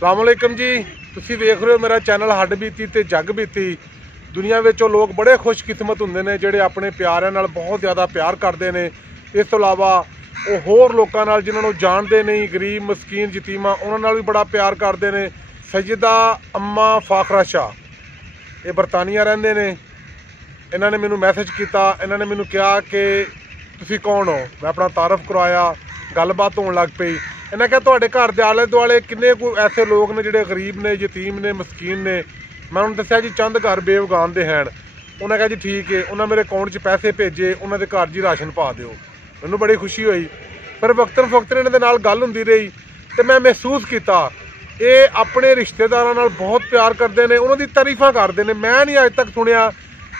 ਸਲਾਮੁਅਲੈਕਮ ਜੀ। ਤੁਸੀਂ ਵੇਖ ਰਹੇ ਹੋ ਮੇਰਾ ਚੈਨਲ ਹੱਡ ਬੀਤੀ ਤੇ ਜੱਗ ਬੀਤੀ। ਦੁਨੀਆ ਵਿੱਚ ਉਹ ਲੋਕ ਬੜੇ ਖੁਸ਼ਕਿਸਮਤ ਹੁੰਦੇ ਨੇ ਜਿਹੜੇ ਆਪਣੇ ਪਿਆਰਿਆਂ ਨਾਲ ਬਹੁਤ ਜ਼ਿਆਦਾ ਪਿਆਰ ਕਰਦੇ ਨੇ। ਇਸ ਤੋਂ ਇਲਾਵਾ ਉਹ ਹੋਰ ਲੋਕਾਂ ਨਾਲ ਜਿਨ੍ਹਾਂ ਨੂੰ ਜਾਣਦੇ ਨਹੀਂ, ਗਰੀਬ ਮਸਕੀਨ ਯਤੀਮਾਂ, ਉਹਨਾਂ ਨਾਲ ਵੀ ਬੜਾ ਪਿਆਰ ਕਰਦੇ ਨੇ। ਸੈਯਦਾ ਅੰਮਾ ਫਾਖਰਾ ਸ਼ਾਹ ਇਹ ਬਰਤਾਨੀਆ ਰਹਿੰਦੇ ਨੇ। ਇਹਨਾਂ ਨੇ ਮੈਨੂੰ ਮੈਸੇਜ ਕੀਤਾ, ਇਹਨਾਂ ਨੇ ਮੈਨੂੰ ਕਿਹਾ ਕਿ ਤੁਸੀਂ ਕੌਣ ਹੋ। ਮੈਂ ਆਪਣਾ ਤਾਰਫ ਕਰਵਾਇਆ, ਗੱਲਬਾਤ ਹੋਣ ਲੱਗ ਪਈ। ਇਹਨਾਂ ਕਿਹਾ ਤੁਹਾਡੇ ਘਰ ਦੇ ਆਲੇ ਦੁਆਲੇ ਕਿੰਨੇ ਕੁ ਐਸੇ ਲੋਕ ਨੇ ਜਿਹੜੇ ਗਰੀਬ ਨੇ, ਯਤੀਮ ਨੇ, ਮਸਕੀਨ ਨੇ। ਮੈਂ ਉਹਨੂੰ ਦੱਸਿਆ ਜੀ ਚੰਦ ਘਰ ਬੇਵਗਾਨ ਦੇ ਹਨ। ਉਹਨਾਂ ਕਿਹਾ ਜੀ ਠੀਕ ਹੈ। ਉਹਨਾਂ ਮੇਰੇ ਅਕਾਊਂਟ 'ਚ ਪੈਸੇ ਭੇਜੇ, ਉਹਨਾਂ ਦੇ ਘਰ ਜੀ ਰਾਸ਼ਨ ਪਾ ਦਿਓ। ਮੈਨੂੰ ਬੜੀ ਖੁਸ਼ੀ ਹੋਈ। ਪਰ ਵਕਤਨ ਫਵਕਤਨ ਇਹਨਾਂ ਦੇ ਨਾਲ ਗੱਲ ਹੁੰਦੀ ਰਹੀ ਅਤੇ ਮੈਂ ਮਹਿਸੂਸ ਕੀਤਾ ਇਹ ਆਪਣੇ ਰਿਸ਼ਤੇਦਾਰਾਂ ਨਾਲ ਬਹੁਤ ਪਿਆਰ ਕਰਦੇ ਨੇ, ਉਹਨਾਂ ਦੀ ਤਾਰੀਫਾਂ ਕਰਦੇ ਨੇ। ਮੈਂ ਨਹੀਂ ਅੱਜ ਤੱਕ ਸੁਣਿਆ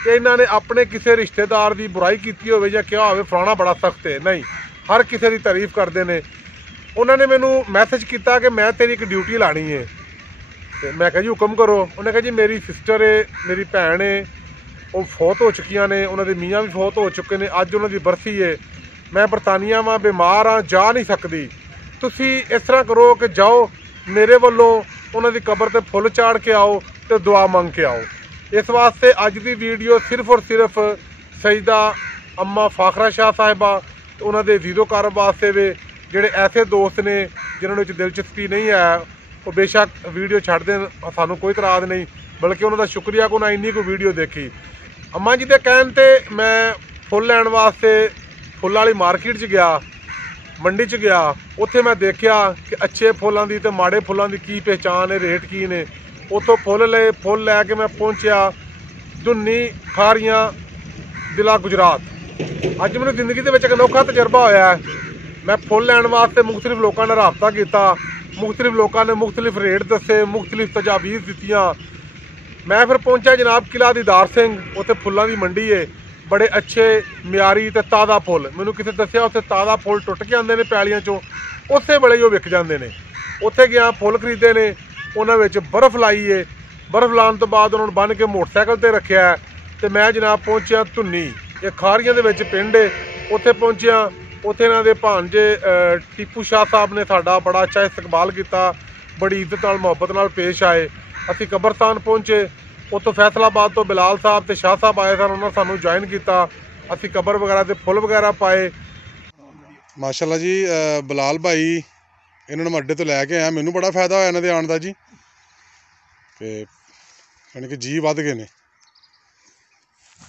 ਕਿ ਇਹਨਾਂ ਨੇ ਆਪਣੇ ਕਿਸੇ ਰਿਸ਼ਤੇਦਾਰ ਦੀ ਬੁਰਾਈ ਕੀਤੀ ਹੋਵੇ ਜਾਂ ਕਿਹਾ ਹੋਵੇ ਫਲਾਣਾ ਬੜਾ ਸਖਤ ਹੈ। ਨਹੀਂ, ਹਰ ਕਿਸੇ ਦੀ ਤਾਰੀਫ ਕਰਦੇ ਨੇ। ਉਹਨਾਂ ਨੇ ਮੈਨੂੰ ਮੈਸੇਜ ਕੀਤਾ ਕਿ ਮੈਂ ਤੇਰੀ ਇੱਕ ਡਿਊਟੀ ਲਾਣੀ ਹੈ। ਅਤੇ ਮੈਂ ਕਿਹਾ ਜੀ ਹੁਕਮ ਕਰੋ। ਉਹਨੇ ਕਿਹਾ ਜੀ ਮੇਰੀ ਸਿਸਟਰ ਹੈ, ਮੇਰੀ ਭੈਣ ਹੈ, ਉਹ ਫੌਤ ਹੋ ਚੁੱਕੀਆਂ ਨੇ, ਉਹਨਾਂ ਦੇ ਮੀਆਂ ਵੀ ਫੌਤ ਹੋ ਚੁੱਕੇ ਨੇ। ਅੱਜ ਉਹਨਾਂ ਦੀ ਬਰਸੀ ਹੈ। ਮੈਂ ਬਰਤਾਨੀਆ ਵਾਂ, ਬਿਮਾਰ ਹਾਂ, ਜਾ ਨਹੀਂ ਸਕਦੀ। ਤੁਸੀਂ ਇਸ ਤਰ੍ਹਾਂ ਕਰੋ ਕਿ ਜਾਓ, ਮੇਰੇ ਵੱਲੋਂ ਉਹਨਾਂ ਦੀ ਕਬਰ 'ਤੇ ਫੁੱਲ ਚਾੜ ਕੇ ਆਓ ਅਤੇ ਦੁਆ ਮੰਗ ਕੇ ਆਓ। ਇਸ ਵਾਸਤੇ ਅੱਜ ਦੀ ਵੀਡੀਓ ਸਿਰਫ ਔਰ ਸਿਰਫ ਸੈਯਦਾ ਅੰਮਾ ਫਾਖਰਾ ਸ਼ਾਹ ਸਾਹਿਬਾ ਅਤੇ ਉਹਨਾਂ ਦੇ ਵੀਰੋਕਾਰ ਵਾਸਤੇ ਵੇ। ਜਿਹੜੇ ਐਸੇ ਦੋਸਤ ਨੇ ਜਿਨ੍ਹਾਂ ਨੂੰ ਦਿਲਚਸਪੀ ਨਹੀਂ ਹੈ ਉਹ ਬੇਸ਼ੱਕ ਵੀਡੀਓ ਛੱਡ ਦੇਣ, ਸਾਨੂੰ ਕੋਈ ਇਤਰਾਜ਼ ਨਹੀਂ, ਬਲਕਿ ਉਹਨਾਂ ਦਾ ਸ਼ੁਕਰੀਆ ਕਿ ਉਹਨਾਂ ਇੰਨੀ ਕੁ ਵੀਡੀਓ ਦੇਖੀ। ਅੰਮਾ ਜੀ ਦੇ ਕਹਿਣ 'ਤੇ ਮੈਂ ਫੁੱਲ ਲੈਣ ਵਾਸਤੇ ਫੁੱਲਾਂ ਵਾਲੀ ਮਾਰਕੀਟ 'ਚ ਗਿਆ, ਮੰਡੀ 'ਚ ਗਿਆ। ਉੱਥੇ ਮੈਂ ਦੇਖਿਆ ਕਿ ਅੱਛੇ ਫੁੱਲਾਂ ਦੀ ਅਤੇ ਮਾੜੇ ਫੁੱਲਾਂ ਦੀ ਕੀ ਪਹਿਚਾਣ ਹੈ, ਰੇਟ ਕੀ ਨੇ। ਉੱਥੋਂ ਫੁੱਲ ਲਏ। ਫੁੱਲ ਲੈ ਕੇ ਮੈਂ ਪਹੁੰਚਿਆ ਧੁੰਨੀ ਖਾਰੀਆਂ ਜ਼ਿਲ੍ਹਾ ਗੁਜਰਾਤ। ਅੱਜ ਮੈਨੂੰ ਜ਼ਿੰਦਗੀ ਦੇ ਵਿੱਚ ਇੱਕ ਅਨੋਖਾ ਤਜਰਬਾ ਹੋਇਆ। ਮੈਂ ਫੁੱਲ ਲੈਣ ਵਾਸਤੇ ਮੁਖਤਲਿਫ ਲੋਕਾਂ ਨਾਲ ਰਾਬਤਾ ਕੀਤਾ। ਮੁਖਤਲਿਫ ਲੋਕਾਂ ਨੇ ਮੁਖਤਲਿਫ ਰੇਟ ਦੱਸੇ, ਮੁਖਤਲਿਫ ਤਜਾਵੀਜ਼ ਦਿੱਤੀਆਂ। ਮੈਂ ਫਿਰ ਪਹੁੰਚਿਆ ਜਨਾਬ ਕਿਲ੍ਹਾ ਦੀਦਾਰ ਸਿੰਘ। ਉੱਥੇ ਫੁੱਲਾਂ ਦੀ ਮੰਡੀ ਹੈ, ਬੜੇ ਅੱਛੇ ਮਿਆਰੀ ਅਤੇ ਤਾਜ਼ਾ ਫੁੱਲ। ਮੈਨੂੰ ਕਿਸੇ ਦੱਸਿਆ ਉੱਥੇ ਤਾਜ਼ਾ ਫੁੱਲ ਟੁੱਟ ਕੇ ਆਉਂਦੇ ਨੇ ਪੈਲੀਆਂ 'ਚੋਂ, ਉਸੇ ਵੇਲੇ ਹੀ ਉਹ ਵਿਕ ਜਾਂਦੇ ਨੇ। ਉੱਥੇ ਗਿਆ, ਫੁੱਲ ਖਰੀਦੇ ਨੇ। ਉਹਨਾਂ ਵਿੱਚ ਬਰਫ਼ ਲਾਈ ਹੈ। ਬਰਫ਼ ਲਾਉਣ ਤੋਂ ਬਾਅਦ ਉਹਨਾਂ ਨੂੰ ਬੰਨ੍ਹ ਕੇ ਮੋਟਰਸਾਈਕਲ 'ਤੇ ਰੱਖਿਆ ਅਤੇ ਮੈਂ ਜਨਾਬ ਪਹੁੰਚਿਆ ਧੁੰਨੀ, ਇਹ ਖਾਰੀਆਂ ਦੇ ਵਿੱਚ ਪਿੰਡ ਹੈ। ਉੱਥੇ ਪਹੁੰਚਿਆ। ਉੱਥੇ ਇਹਨਾਂ ਦੇ ਭਾਣਜੇ ਟੀਪੂ ਸ਼ਾਹ ਸਾਹਿਬ ਨੇ ਸਾਡਾ ਬੜਾ ਅੱਛਾ ਇਸਤਕਬਾਲ ਕੀਤਾ, ਬੜੀ ਇੱਜ਼ਤ ਨਾਲ ਮੁਹੱਬਤ ਨਾਲ ਪੇਸ਼ ਆਏ। ਅਸੀਂ ਕਬਰਸਤਾਨ ਪਹੁੰਚੇ। ਉੱਥੋਂ ਫੈਸਲਾਬਾਦ ਤੋਂ ਬਿਲਾਲ ਸਾਹਿਬ ਅਤੇ ਸ਼ਾਹ ਸਾਹਿਬ ਆਏ ਸਨ, ਉਹਨਾਂ ਸਾਨੂੰ ਜੁਆਇਨ ਕੀਤਾ। ਅਸੀਂ ਕਬਰ ਵਗੈਰਾ 'ਤੇ ਫੁੱਲ ਵਗੈਰਾ ਪਾਏ। ਮਾਸ਼ਾਅੱਲਾ ਜੀ। ਬਿਲਾਲ ਭਾਈ ਇਹਨਾਂ ਨੂੰ ਮੈਂ ਅੱਡੇ ਤੋਂ ਲੈ ਕੇ ਆਇਆ। ਮੈਨੂੰ ਬੜਾ ਫਾਇਦਾ ਹੋਇਆ ਇਹਨਾਂ ਦੇ ਆਉਣ ਦਾ ਜੀ, ਅਤੇ ਯਾਨੀ ਕਿ ਜੀ ਵੱਧ ਗਏ ਨੇ।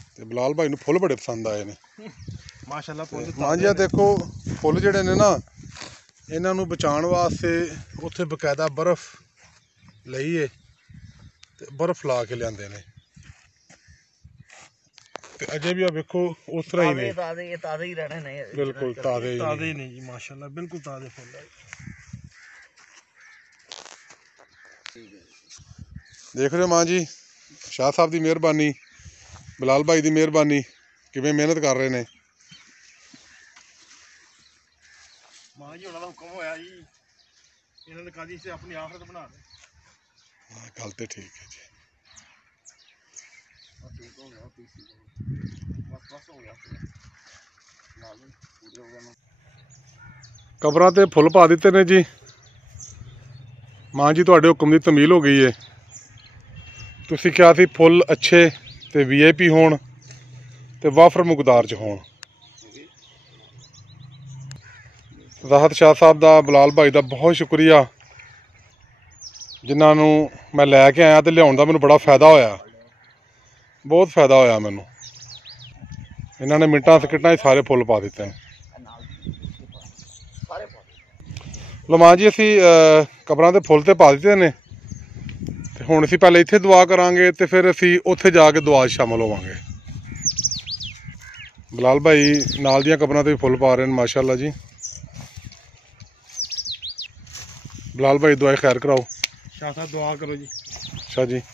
ਅਤੇ ਬਿਲਾਲ ਭਾਈ ਨੂੰ ਫੁੱਲ ਬੜੇ ਪਸੰਦ ਆਏ ਨੇ ਮਾਸ਼ਾਅੱਲਾ। ਹਾਂ ਜੀ, ਆ ਦੇਖੋ ਫੁੱਲ ਜਿਹੜੇ ਨੇ ਨਾ, ਇਹਨਾਂ ਨੂੰ ਬਚਾਉਣ ਵਾਸਤੇ ਉੱਥੇ ਬਕਾਇਦਾ ਬਰਫ਼ ਲਈ ਹੈ ਅਤੇ ਬਰਫ਼ ਲਾ ਕੇ ਲਿਆਂਦੇ ਨੇ। ਤੇ ਅਜੇ ਵੀ ਆ ਵੇਖੋ ਉਸ ਤਰ੍ਹਾਂ ਹੀ ਨੇ, ਤਾਜ਼ੇ ਹੀ ਰਹਿਣੇ ਨੇ, ਬਿਲਕੁਲ ਤਾਜ਼ੇ ਹੀ ਨੇ ਜੀ ਮਾਸ਼ਾਅੱਲਾ, ਬਿਲਕੁਲ ਤਾਜ਼ੇ ਫੁੱਲ ਹੈ। ਦੇਖ ਰਹੇ ਹੋ ਮਾਂ ਜੀ, ਸ਼ਾਹ ਸਾਹਿਬ ਦੀ ਮਿਹਰਬਾਨੀ, ਬਿਲਾਲ ਭਾਈ ਦੀ ਮਿਹਰਬਾਨੀ, ਕਿਵੇਂ ਮਿਹਨਤ ਕਰ ਰਹੇ ਨੇ। ਮਾਂ ਜੀ ਉਹਨਾਂ ਦਾ ਹੁਕਮ ਹੋਇਆ ਜੀ, ਇਹਨਾਂ ਨੇ ਕਾਦੀ ਸੇ ਆਪਣੀ ਆਖਰਤ ਬਣਾ ਦੇ। ਹਾਂ, ਗੱਲ ਤੇ ਠੀਕ ਹੈ ਜੀ। ਠੀਕ ਹੋ ਗਿਆ, ਬਸ ਹੋ ਗਿਆ। ਕਬਰਾਂ ਤੇ ਫੁੱਲ ਪਾ ਦਿੱਤੇ ਨੇ ਜੀ। ਮਾਂ ਜੀ ਤੁਹਾਡੇ ਹੁਕਮ ਦੀ ਤਮੀਲ ਹੋ ਗਈ ਹੈ। ਤੁਸੀਂ ਕਿਹਾ ਸੀ ਫੁੱਲ ਅੱਛੇ ਤੇ VIP ਹੋਣ ਤੇ ਵਾਫਰ ਮੁਕਦਾਰ 'ਚ ਹੋਣ। ਰਾਹਤ ਸ਼ਾਹ ਸਾਹਿਬ ਦਾ, ਬਿਲਾਲ ਭਾਈ ਦਾ ਬਹੁਤ ਸ਼ੁਕਰੀਆ, ਜਿਨ੍ਹਾਂ ਨੂੰ ਮੈਂ ਲੈ ਕੇ ਆਇਆ ਅਤੇ ਲਿਆਉਣ ਦਾ ਮੈਨੂੰ ਬੜਾ ਫਾਇਦਾ ਹੋਇਆ, ਬਹੁਤ ਫਾਇਦਾ ਹੋਇਆ ਮੈਨੂੰ। ਇਹਨਾਂ ਨੇ ਮਿੰਟਾਂ ਸਕਿੰਟਾਂ 'ਚ ਸਾਰੇ ਫੁੱਲ ਪਾ ਦਿੱਤੇ ਨੇ। ਲਓ ਮਾਂ ਜੀ, ਅਸੀਂ ਕਬਰਾਂ 'ਤੇ ਫੁੱਲ ਤੇ ਪਾ ਦਿੱਤੇ ਨੇ ਅਤੇ ਹੁਣ ਅਸੀਂ ਪਹਿਲੇ ਇੱਥੇ ਦੁਆ ਕਰਾਂਗੇ ਅਤੇ ਫਿਰ ਅਸੀਂ ਉੱਥੇ ਜਾ ਕੇ ਦੁਆ 'ਚ ਸ਼ਾਮਲ ਹੋਵਾਂਗੇ। ਬਿਲਾਲ ਭਾਈ ਨਾਲ ਦੀਆਂ ਕਬਰਾਂ 'ਤੇ ਵੀ ਫੁੱਲ ਪਾ ਰਹੇ ਨੇ ਮਾਸ਼ਾਅੱਲਾ ਜੀ। ਬਿਲਾਲ ਭਾਈ ਦੁਆਏ ਖੈਰ ਕਰਾਓ। ਸ਼ਾਹ ਸਾਹਿਬ ਦੁਆ ਕਰੋ ਜੀ। ਅੱਛਾ ਜੀ।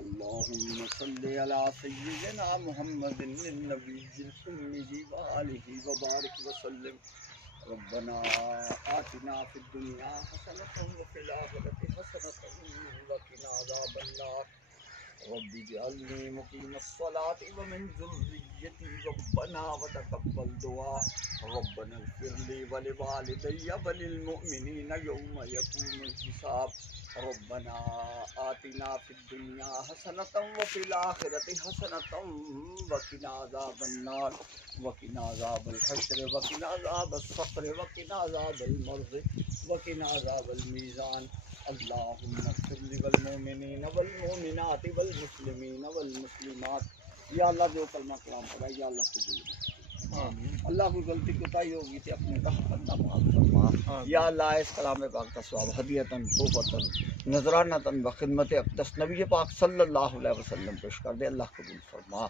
اللهم صل على سيدنا محمد النبي الأمي وآله وبارك وسلم. ربنا آتنا في الدنيا حسنة وفي الآخرة حسنة وقنا عذاب النار. رب اجعلني مقيم الصلاة ومن ذريتي ربنا وتقبل دعاء. ربنا اغفر لي ولوالدي وللمؤمنين يوم يقوم الحساب. ربنا آتنا في الدنيا حسنة وفي الآخرة حسنة وقنا عذاب النار وقنا عذاب الحشر وقنا عذاب الصقر وقنا عذاب المرض وقنا عذاب الميزان. اللهم اغفر للمؤمنین والمؤمنات والمسلمین والمسلمات. یا اللہ جو کلمہ کلام پڑھا یا اللہ قبول کر. اللہ کوئی غلطی کوتاہی ہوگی تو اپنے رحم بندہ معاف فرما. یا اللہ اس کلام پاک کا ثواب ہدیۃً تحفۃً نذرانۃً بخدمت اقدس نبی پاک صلی اللہ علیہ وسلم پیش کر دے. اللہ قبول فرما.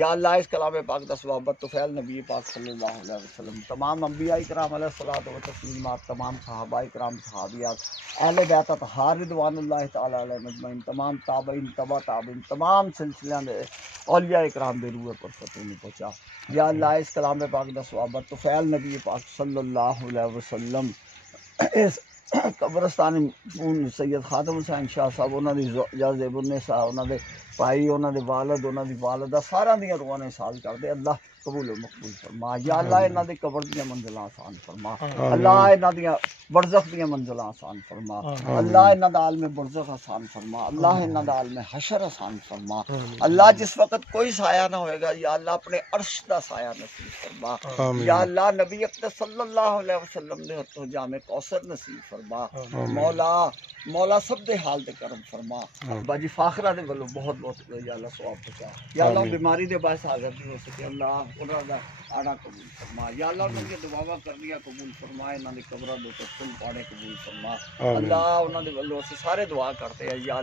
یا اللہ اس کلام پاک کا ثواب بطفیل نبی پاک صلی اللہ علیہ وسلم تمام انبیاء کرام علیہ الصلوۃ والتسلیمات تمام صحابہ کرام صحابیات اہل بیت اطہار رضوان اللہ تعالی علیہم اجمعین تمام تابعین تبع تابعین تمام سلسلہ اولیاء کرام دے روح پر فتح پہنچا. یا اللہ اس کلام پاک دا ثواب طفیل نبی پاک صلی اللہ علیہ وسلم اس قبرستان سید خاتم حسین شاہ صاحب انہاں دی زیب النساء انہاں دے بھائی انہاں دے والد انہاں دی والدہ سارا دیاں روحاں نے سال کر دے. اللہ قبول و مقبول فرما. یا اللہ انہاں دی قبر دیاں منزلاں آسان فرما. اللہ انہاں دیاں برزخ دیاں منزلاں آسان فرما. اللہ انہاں دا عالم برزخ آسان فرما. اللہ انہاں دا عالم حشر آسان فرما. اللہ جس وقت کوئی سایہ نہ ہوئے گا یا اللہ اپنے عرش دا سایہ نصیب فرما. یا اللہ نبی اقدس صلی اللہ علیہ وسلم دے ہتھوں جام کوثر نصیب فرما. مولا سب دے حال دے کرم فرما. باجی فاخرہ دے ولو بہت بہت یا اللہ ثواب پہنچا. یا اللہ بیماری دے باعث حاضر نہیں ہو سکے اللہ انہاں دا آڑا قبول فرما. یا اللہ انہاں دی دعاواں کرنیاں قبول فرما. انہاں دی قبراں دے تے پھول پاڑے قبول فرما. اللہ انہاں دے ولو اسی سارے دعا کرتے ہیں. یا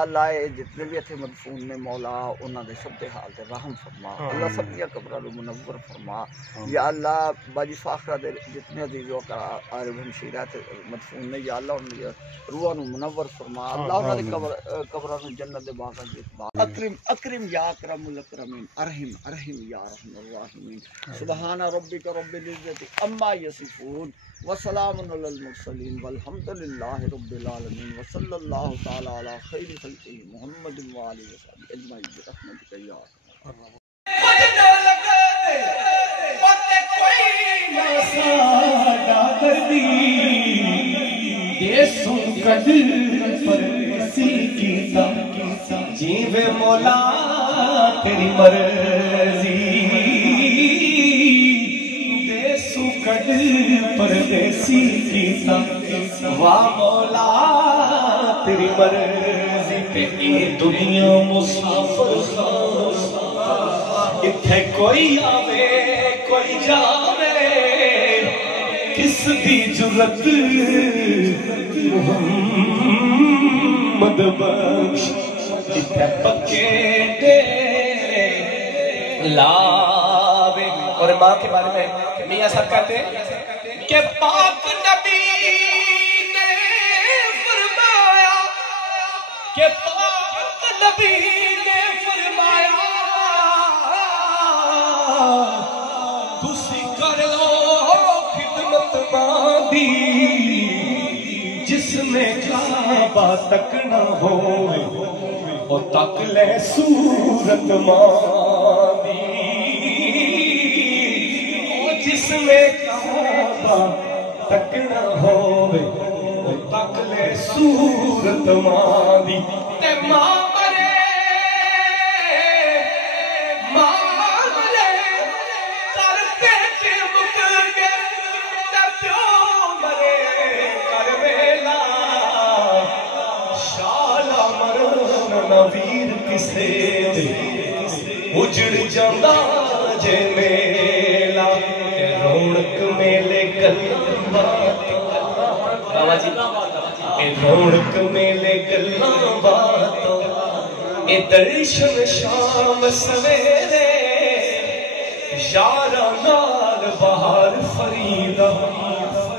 اللہ جتنے بھی اتنے مدفون نے مولا انہاں دے سب دے حال تے رحم فرما. اللہ سب دی قبراں نو منور فرما. یا اللہ باجی فاخرہ دے جتنے عزیزوں کا عارف ہمشیرہ تے مدفون نے یا اللہ انہاں دی روحاں نو منور فرما. اللہ انہاں دی قبراں نو جنت دے باغاں وچ اکرم یا اکرم الاکرمین ارحم یا ارحم الراحمین. سبحان ربک رب العزت عما یصفون وسلام علی المرسلین والحمد للہ رب العالمین وصلی اللہ تعالی علی خیر خلقہ محمد وآلہ وصحبہ اجمعین برحمتک یا ارحم جیوے مولا تیری مرضی دیسو کد پردیسی کیتا واہ مولا تیری مرضی تے یہ دنیا مسافر خان اتھے کوئی آوے کوئی جاوے کس دی جرت محمد بخش اتھے پکے ڈیرے لاوے. اور ماں کے بارے میں میاں صاحب کہتے ہیں کہ پاک نبی نے فرمایا کہ پاک نبی نے فرمایا تسی کر لو خدمت باندھی جس میں کعبہ تک نہ ہوئے اور تک لے صورت ماندی جس میں کعبہ تک نہ ہوئے اور تک لے صورت ماندی تے ماں مرے ترتے کے مکل کے تے پیو مرے کر ویلا شالا مرن نویر کسے اجڑ جاندہ جے میلا رونق میلے گلاں باتاں رونق میلے گلاں باتاں اے درشن شام سویرے یاراں نال بہار فریدا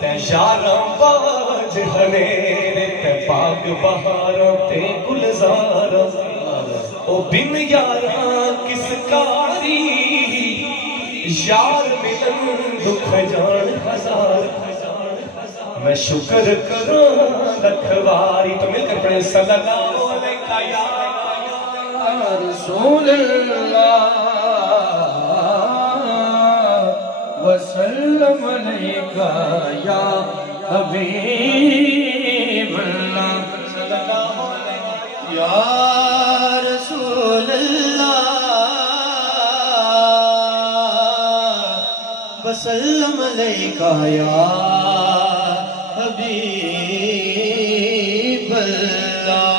تے یاراں باج ہنیرے تے باغ بہاراں تے گلزاراں او بن یاراں کس کاری یار ملن دکھ جان ہزار میں شکر کراں لکھواری تو مل کر پڑھیں صلی اللہ علیہ یا رسول اللہ وسلم علیکہ یا حبیب اللہ صلی اللہ علیہ یا رسول اللہ وسلم علیکہ یا حبیب اللہ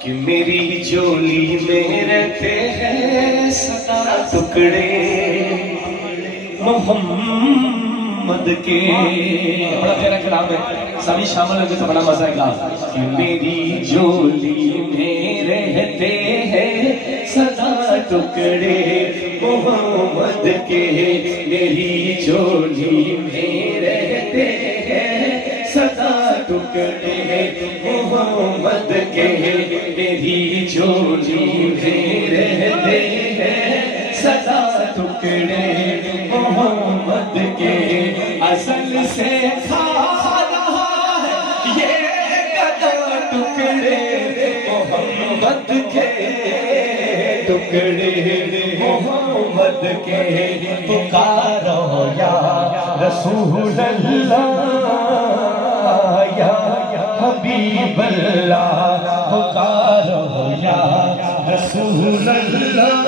کہ میری جولی میں رہتے ہیں سدا ٹکڑے محمد کے، بڑا پیارا کلام ہے، سبھی شامل ہوگے تو بڑا مزہ آئے گا۔ کہ میری جولی میں رہتے ہیں سدا ٹکڑے محمد کے، میری جولی میں رہتے ہیں سدا ٹکڑے محمد کے، میری جولی میں رہتے ہیں سدا ٹکڑے محمد کے، اصل سے کھا رہا ہے یہ گدا ٹکڑے محمد کے، ٹکڑے محمد کے، پکارو یا رسول اللہ یا حبیب اللہ، پکارو یا رسول اللہ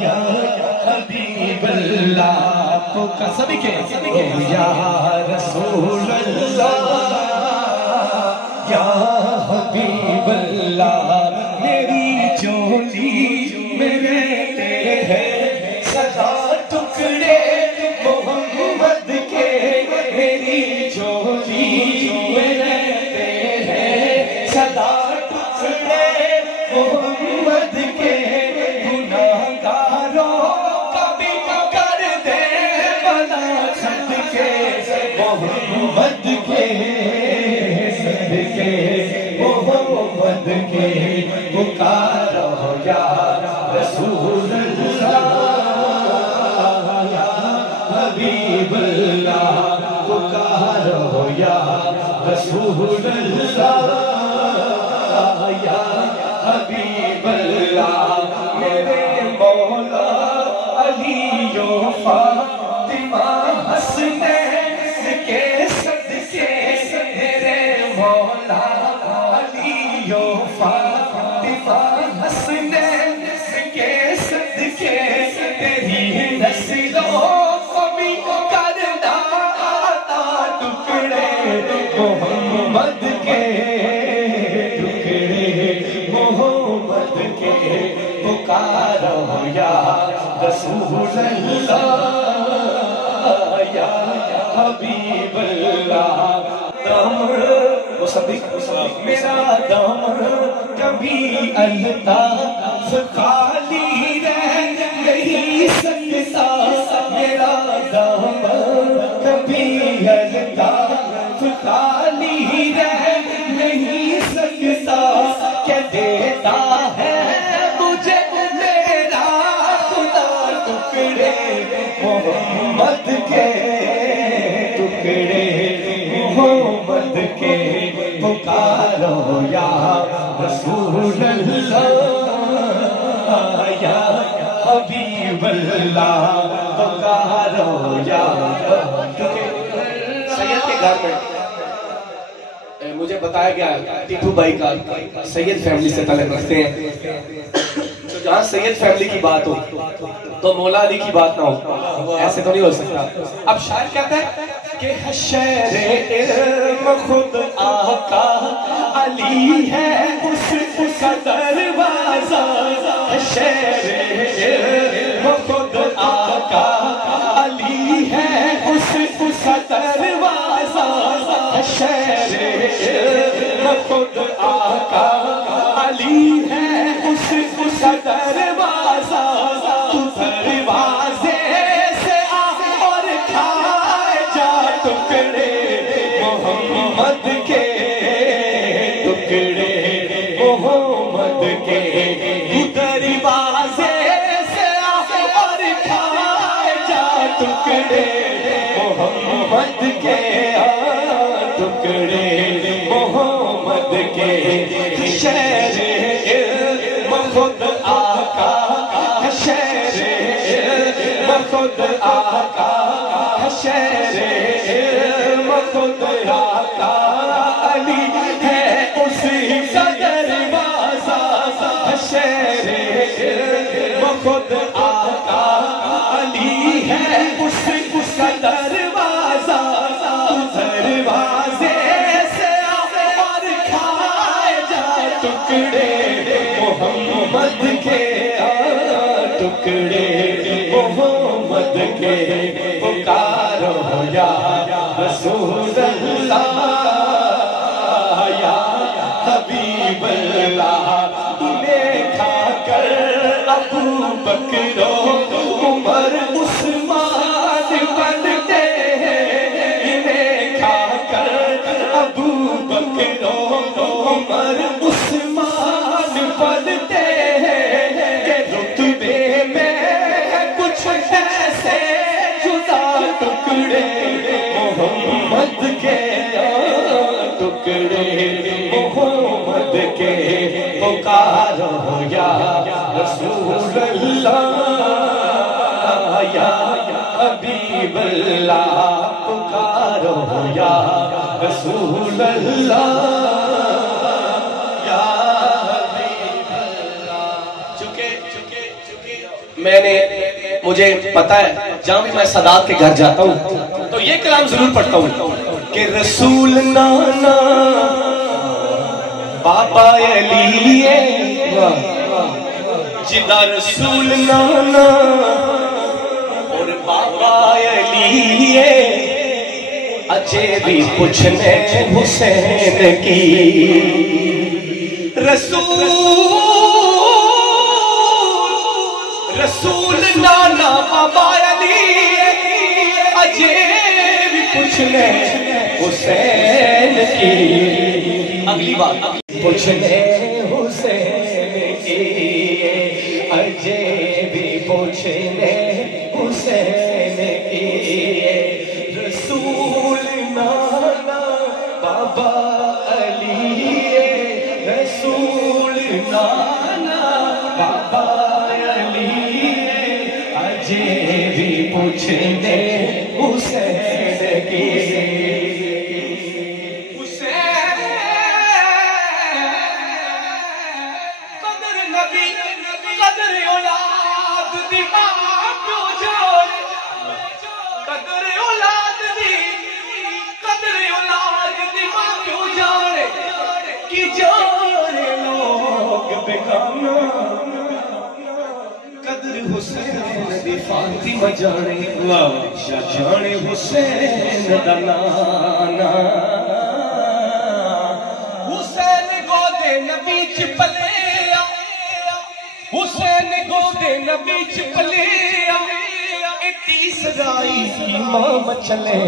یا حبیب اللہ، پکار سبھی کے یا رسول اللہ یا حبیب اللہ، میری جولی میں رہتے ہیں سدا ٹکڑے محمد کے، میری جولی میں رہتے ہیں سدا ٹکڑے محمد کے، گناہگاروں کا بھی کر دے بنا صدقے محمد کے، صدقے محمد کے، پکارو یا رسول اللہ یا حبیب اللہ، پکارو یا رسول اللہ یا حبیب اللہ، میرے مولا علی و فاطمہ حسنین کے صدقے، میرے مولا علی و فاطمہ حسنین کے صدقے، تیری نسلوں کو بھی کرنا آتا ٹکڑے محمد کے، ٹکڑے محمد کے، پکارو یا رسول اللہ یا حبیب اللہ، دم میرا دم کبھی الطاف خالی رہ نہیں سکتا، میرا دم کبھی الطاف خالی رہ نہیں سکتا، کہ دیتا ہے مجھے میرا خدا ٹکڑے محمد کے، ٹکڑے محمد کے، پکارو یا رسول اللہ یا حبیب اللہ، پکارو یا سید کے گھر میں مجھے بتایا گیا ٹیٹو بھائی کا سید فیملی سے تعلق رکھتے ہیں، تو جہاں سید فیملی کی بات ہو تو مولا علی کی بات نہ ہو، ایسے تو نہیں ہو سکتا۔ اب شاعر کہتا ہے کہ حشر علم خود آقا علی ہے اس کا دروازہ، حشر علم خود آقا علی ہے اس کا دروازہ شہر خود آقا علی ہے اس کا دروازہ تو دروازے سے آ اور کھائے جا ٹکڑے محمد کے ٹکڑے محمد کے تو دروازے سے آ اور کھائے جا ٹکڑے محمد کے ٹکڑے محمد کے شہر خود آقا شہر خود آقا شہر خود آقا علی ہے اس کا دروازہ شہر خود آقا علی ہے اس کا دروازہ دروازے سے اور کھائے جا ٹکڑے محمد کے ٹکڑے محمد کے پکارو یا رسول اللہ یا حبیب اللہ انہیں کھا کر ابو بکر عمر عثمان بنتے ہیں انہیں کھا کر ابو بکر عمر عثمان بنتے ہیں کہ رتبے میں کچھ ایسے جدا ٹکڑے محمد کے ٹکڑے محمد کے پکارو یا رسول اللہ یا حبیب اللہ پکارو یا رسول اللہ یا حبیب اللہ میں نے مجھے پتا ہے جہاں بھی میں سادات کے گھر جاتا ہوں تو یہ کلام ضرور پڑھتا ہوں کہ رسول نانا بابا علی جدہ رسول نانا اور بابا علی اجے بھی پوچھنے حسین کی رسول نانا بابا علی اجے بھی پوچھنے حسین کی اگلی بات پوچھنے حسین کی اجے بھی پوچھنے حسین کی رسول نانا بابا علی رسول نانا بابا علی اجے بھی پوچھنے حسین کی قدر حسین دی فاطمہ جانے شاہ جانے حسین دا نانا حسین گودے نبی چپلیا حسین گودے نبی چپلیا اے تیسرائی امام چلے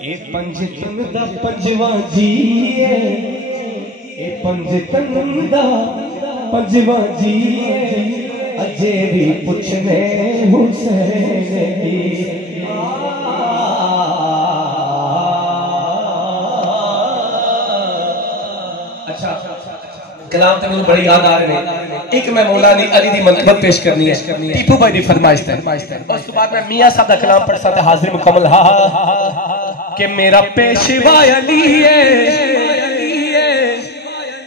اے پنجتن دا پنجواں جیے اے پنجتن دا پنجواں جیے اجے بھی پوچھنے حسین کی اچھا کلام تے مجھے بڑی یاد آ رہے ہیں ایک میں مولا علی دی منقبت پیش کرنی ہے ٹیپو بھائی دی فرمائش ہے اس کے بعد میں میاں صاحب دا کلام پڑھ سکتا حاضر مکمل کہ میرا پیشوا علی ہے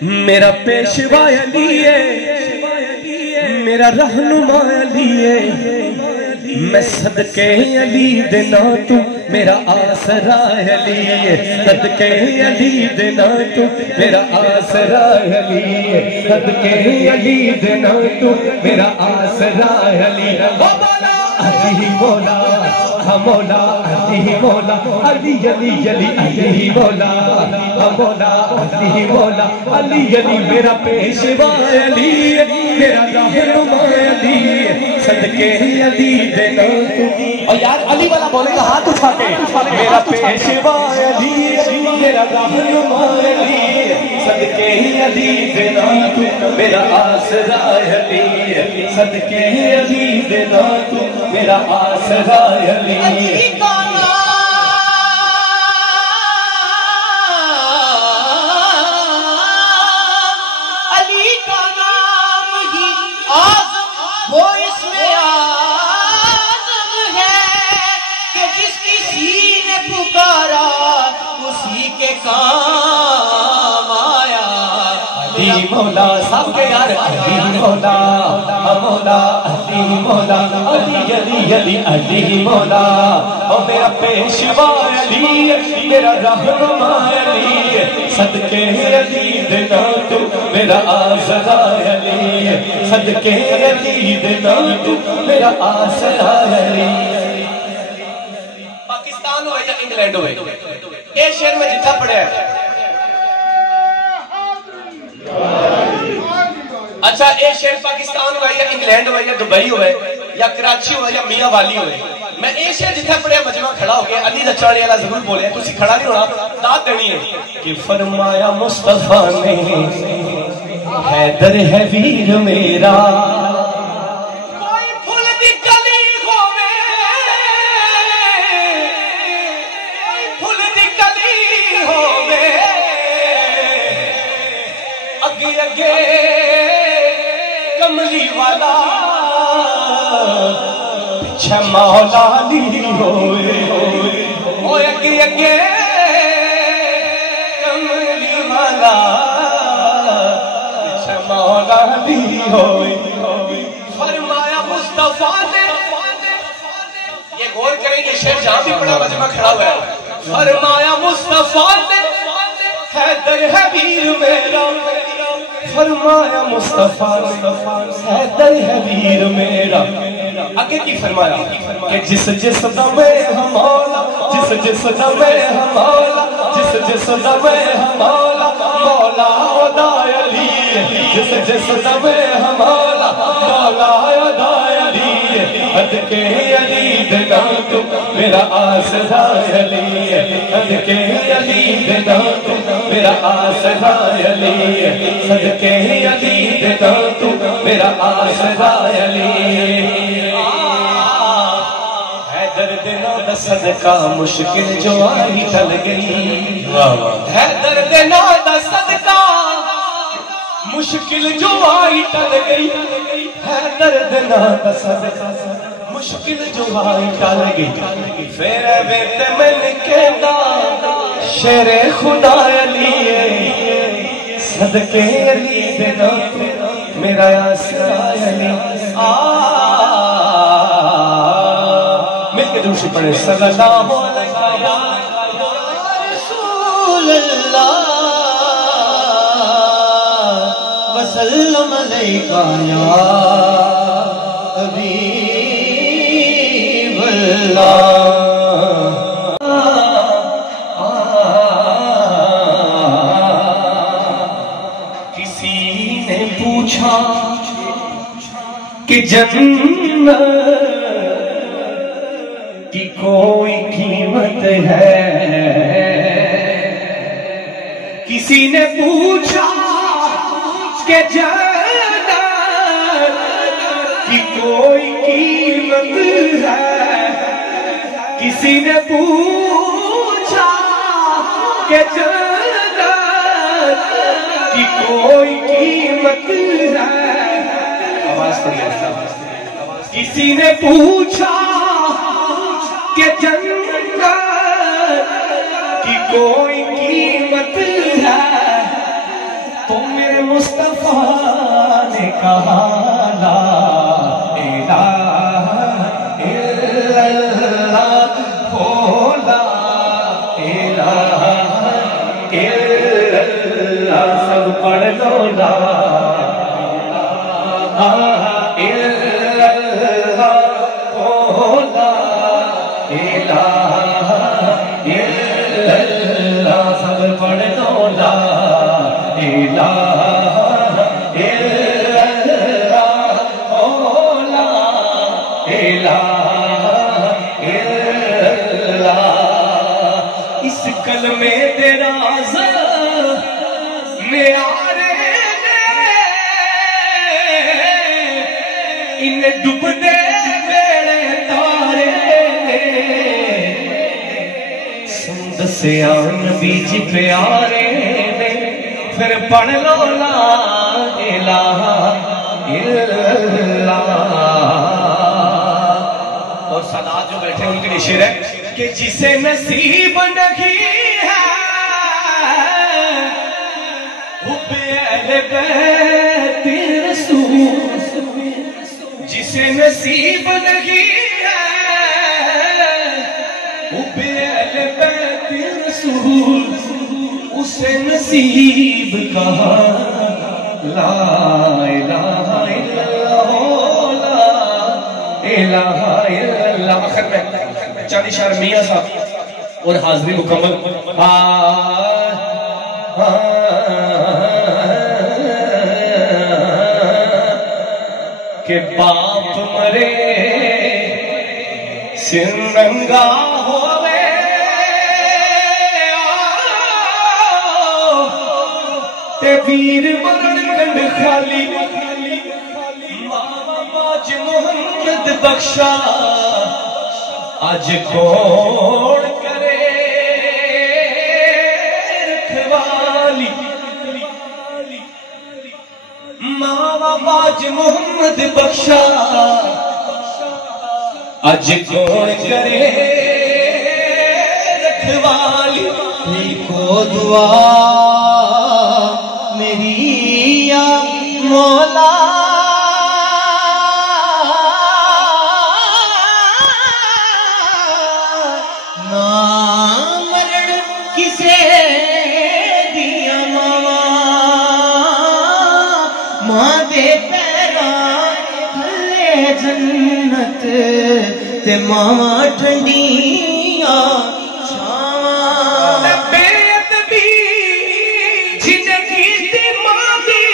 میرا پیشوا علی ہے میرا رہنما علی ہے میں صدقے علی دینا تو میرا آسرا علی ہے صدقے علی دینا تو میرا آسرا علی ہے صدقے علی دینا تو میرا آسرا علی ہے علی مولا مولا علی مولا علی علی علی علی مولا مولا علی مولا علی علی میرا پیشوا علی میرا رہنما علی صدقے علی دے نام اور یار علی والا بولے گا ہاتھ اٹھا کے میرا پیشوا علی میرا رہنما علی صدقے علی دے نام میرا آسرا علی صدقے علی دے نام میرا آسرا علی مولا سب کے یار علی مولا مولا علی مولا علی علی علی علی مولا او میرا پیشوا علی میرا رہنما علی صدقے علی دے نام میرا آسرا علی صدقے علی دے نام میرا آسرا علی پاکستان ہوئے یا انگلینڈ ہوئے یہ شعر میں جتنا پڑھا ہے اچھا اے شہر پاکستان ہوئے یا انگلینڈ ہوئے یا دبئی ہوئے یا کراچی ہوئے یا میاں والی ہوئے میں اے شہر جتھا پڑھے مجمع کھڑا ہو گیا علی دا چڑھے والا ضرور بولے تسی کھڑا نہیں ہونا داد دینی ہے کہ فرمایا مصطفیٰ نے حیدر ہے ویر میرا کوئی پھول دی کلی ہووے کوئی پھول دی کلی ہووے اگے اگے کملی والا پچھے مولا علی ہوئے اوہ اگے اگے کملی والا پچھے مولا علی ہوئے فرمایا مصطفیٰ نے یہ غور کریں یہ شعر جہاں بھی پڑھا مجمع کھڑا ہوا ہے فرمایا مصطفیٰ نے حیدر ہے ویر میرا فرمایا مصطفیٰ حیدر ہے ویر میرا آگے کی فرمایا کہ جس جس دمے ہم مولا جس جس دمے ہم مولا جس جس دمے ہم مولا مولا عدا علی جس جس دمے ہم مولا مولا عدا علی صدقے علی دے نام میرا آسرا علی صدقے علی دے نام میرا آسرا علی صدقے علی دے نام میرا آسرا علی حیدر دنوں دا صدقہ مشکل جو آئی ٹل گئی حیدر دنوں دا صدقہ مشکل جو آئی ٹل گئی حیدر دنوں دا صدقہ مشکل جو آئی ٹل گئی پھر بیت من کے نام شیر خدا علی صدقے علی دے نام میرا آسرا علی مل کے دوسری پڑھے صلی اللہ علیہ رسول اللہ وسلم علیکہ یا حبیب اللہ کسی نے پوچھا کہ جنت کی کوئی قیمت ہے کسی نے پوچھا کہ جنت کی کوئی قیمت ہے کسی نے پوچھا کہ جنت کی کوئی قیمت ہے آواز پڑھیے کسی نے پوچھا کہ جنت کی کوئی قیمت ہے تو میرے مصطفیٰ نے کہا لا الہ الا اللہ ہو لا الہ الا اللہ سب پڑھ لو لا الہ الا اللہ اس کلمے دے راز نیارے ان ڈب دے بیڑے تارے سندسیا نبی جی پیارے پھر پڑھ لو لا الہ الا اللہ. اور سادات جو بیٹھے ان کے لیے شعر ہے کہ جسے نصیب نہیں ہے حب اہل بیت رسول، جسے نصیب نہیں ہے حب اہل بیت رسول، اسے نصیب کہا لا الہ الا اللہ لا الہ الا اللہ. آخر میں چاند اشار میاں صاحب اور حاضری مکمل. کہ باپ مرے سر ننگا ہوئے تے ویر مرن کنڈ خالی ماما باج محمد بخشا آج کون کرے رکھوالی. ماما باج محمد بخشا آج کون کرے رکھوالی. لکھو دعا میری یا مولا جنت تے ماما ٹھنڈیاں چھاواں بے ادبی زندگی دی ماں دی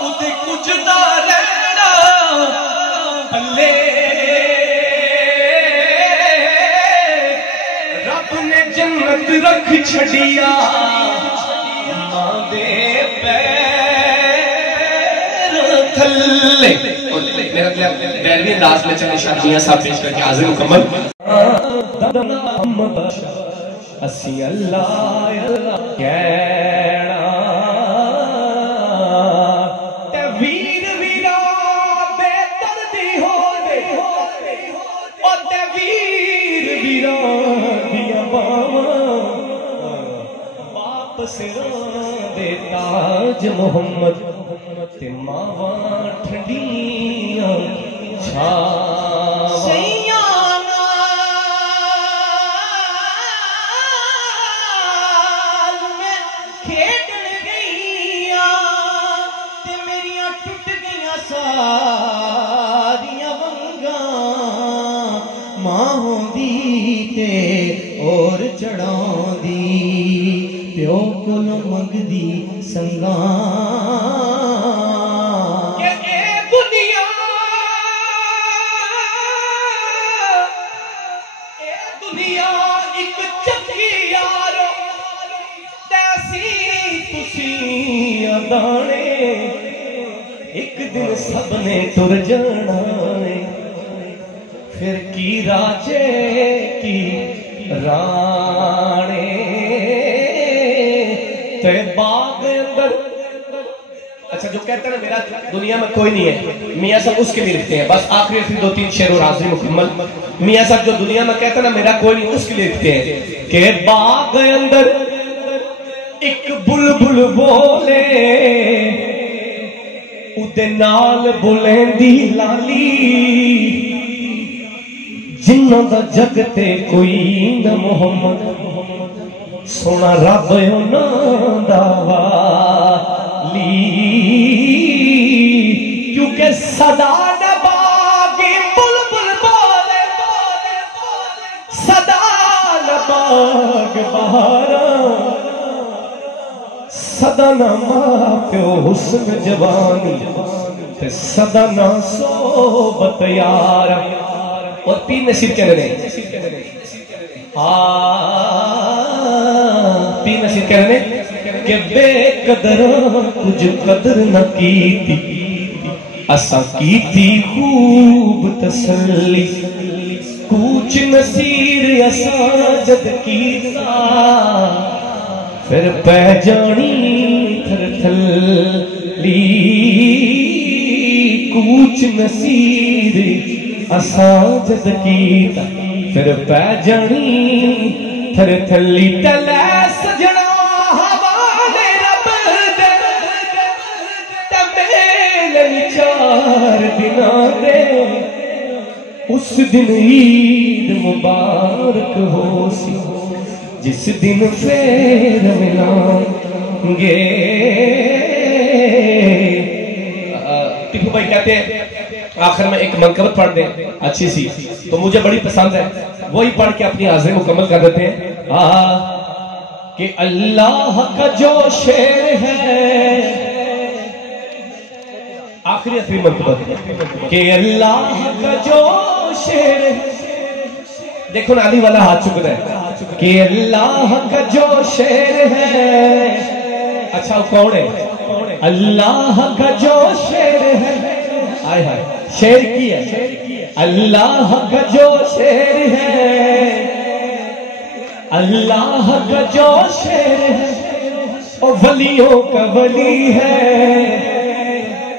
اُتے کچھ نہ رہنا بھلے رب نے جنت رکھ چھڑیا ماں دے میرا بیروی انداز میں چلے شادیاں صاحب پیش کر کے حاضر مکمل. اسی اللہ کہنا تے ویر ویرا بے دردی ہونے او تے ویر ویرا دیا باواں باپ سراں دے تاج محمد تے ماواں ٹھنڈیاں چھاواں. سیانا میں کھیڈن گئیاں تے میریاں ٹوٹ گئیاں ساریاں ونگاں ماں ہوندی تے اور چڑھاندی پیو کولوں منگدی سنگاں. ایک دن سب نے ٹر جانا پھر کی راجے کی رانے تے باغ اندر. اچھا جو کہتا ہے نا میرا دنیا میں کوئی نہیں ہے میاں صاحب اس کے لیے لکھتے ہیں. بس آخری پھر 2-3 شعر اور حاضری مکمل. میاں صاحب جو دنیا میں کہتا ہے نا میرا کوئی نہیں اس کے لیے لکھتے ہیں کہ باغ اندر ایک بلبل بولے اُدے نال بولیندی لالی جنہاں دا جگ تے کوئی نہ محمد سونا رب انہاں دا والی. کیونکہ صدا نباغی بلبل بولے صدا نباغ سدا نہ ماں پیو حسن جوانی تے سدا نہ صحبت یار. اور پیر نصیر کہہ رہے ہیں پیر نصیر کہہ رہے ہیں کہ بے قدر کچھ قدر نہ کیتی اسا کیتی خوب تسلی کوچ نصیر اسا جد کیتا پھر پہ جانی تھر تھلی کوچ نصیر اسا جد کیتا پھر پہ جانی تھر تھلی تلے سجنا حوالے رب دے تمیل چار دنا دے اس دن عید مبارک ہو سی جس دن پھر ملائیں گے. ٹیپو بھائی کہتے ہیں آخر میں ایک منقبت پڑھ دیں اچھی سی تو مجھے بڑی پسند ہے, وہی پڑھ کے اپنی حاضری مکمل کر دیتے ہیں. کہ اللہ کا جو شعر ہے آخری منقبت کہ اللہ کا جو شعر ہے, دیکھو نا علی والا ہاتھ چک رہا ہے کہ اللہ کا جو شعر ہے. اچھا وہ کون ہے؟ اللہ کا جو شعر ہے, آئے ہائے شعر کی ہے, اللہ کا جو شعر ہے, اللہ کا جو شعر ہے وہ ولیوں کا ولی ہے.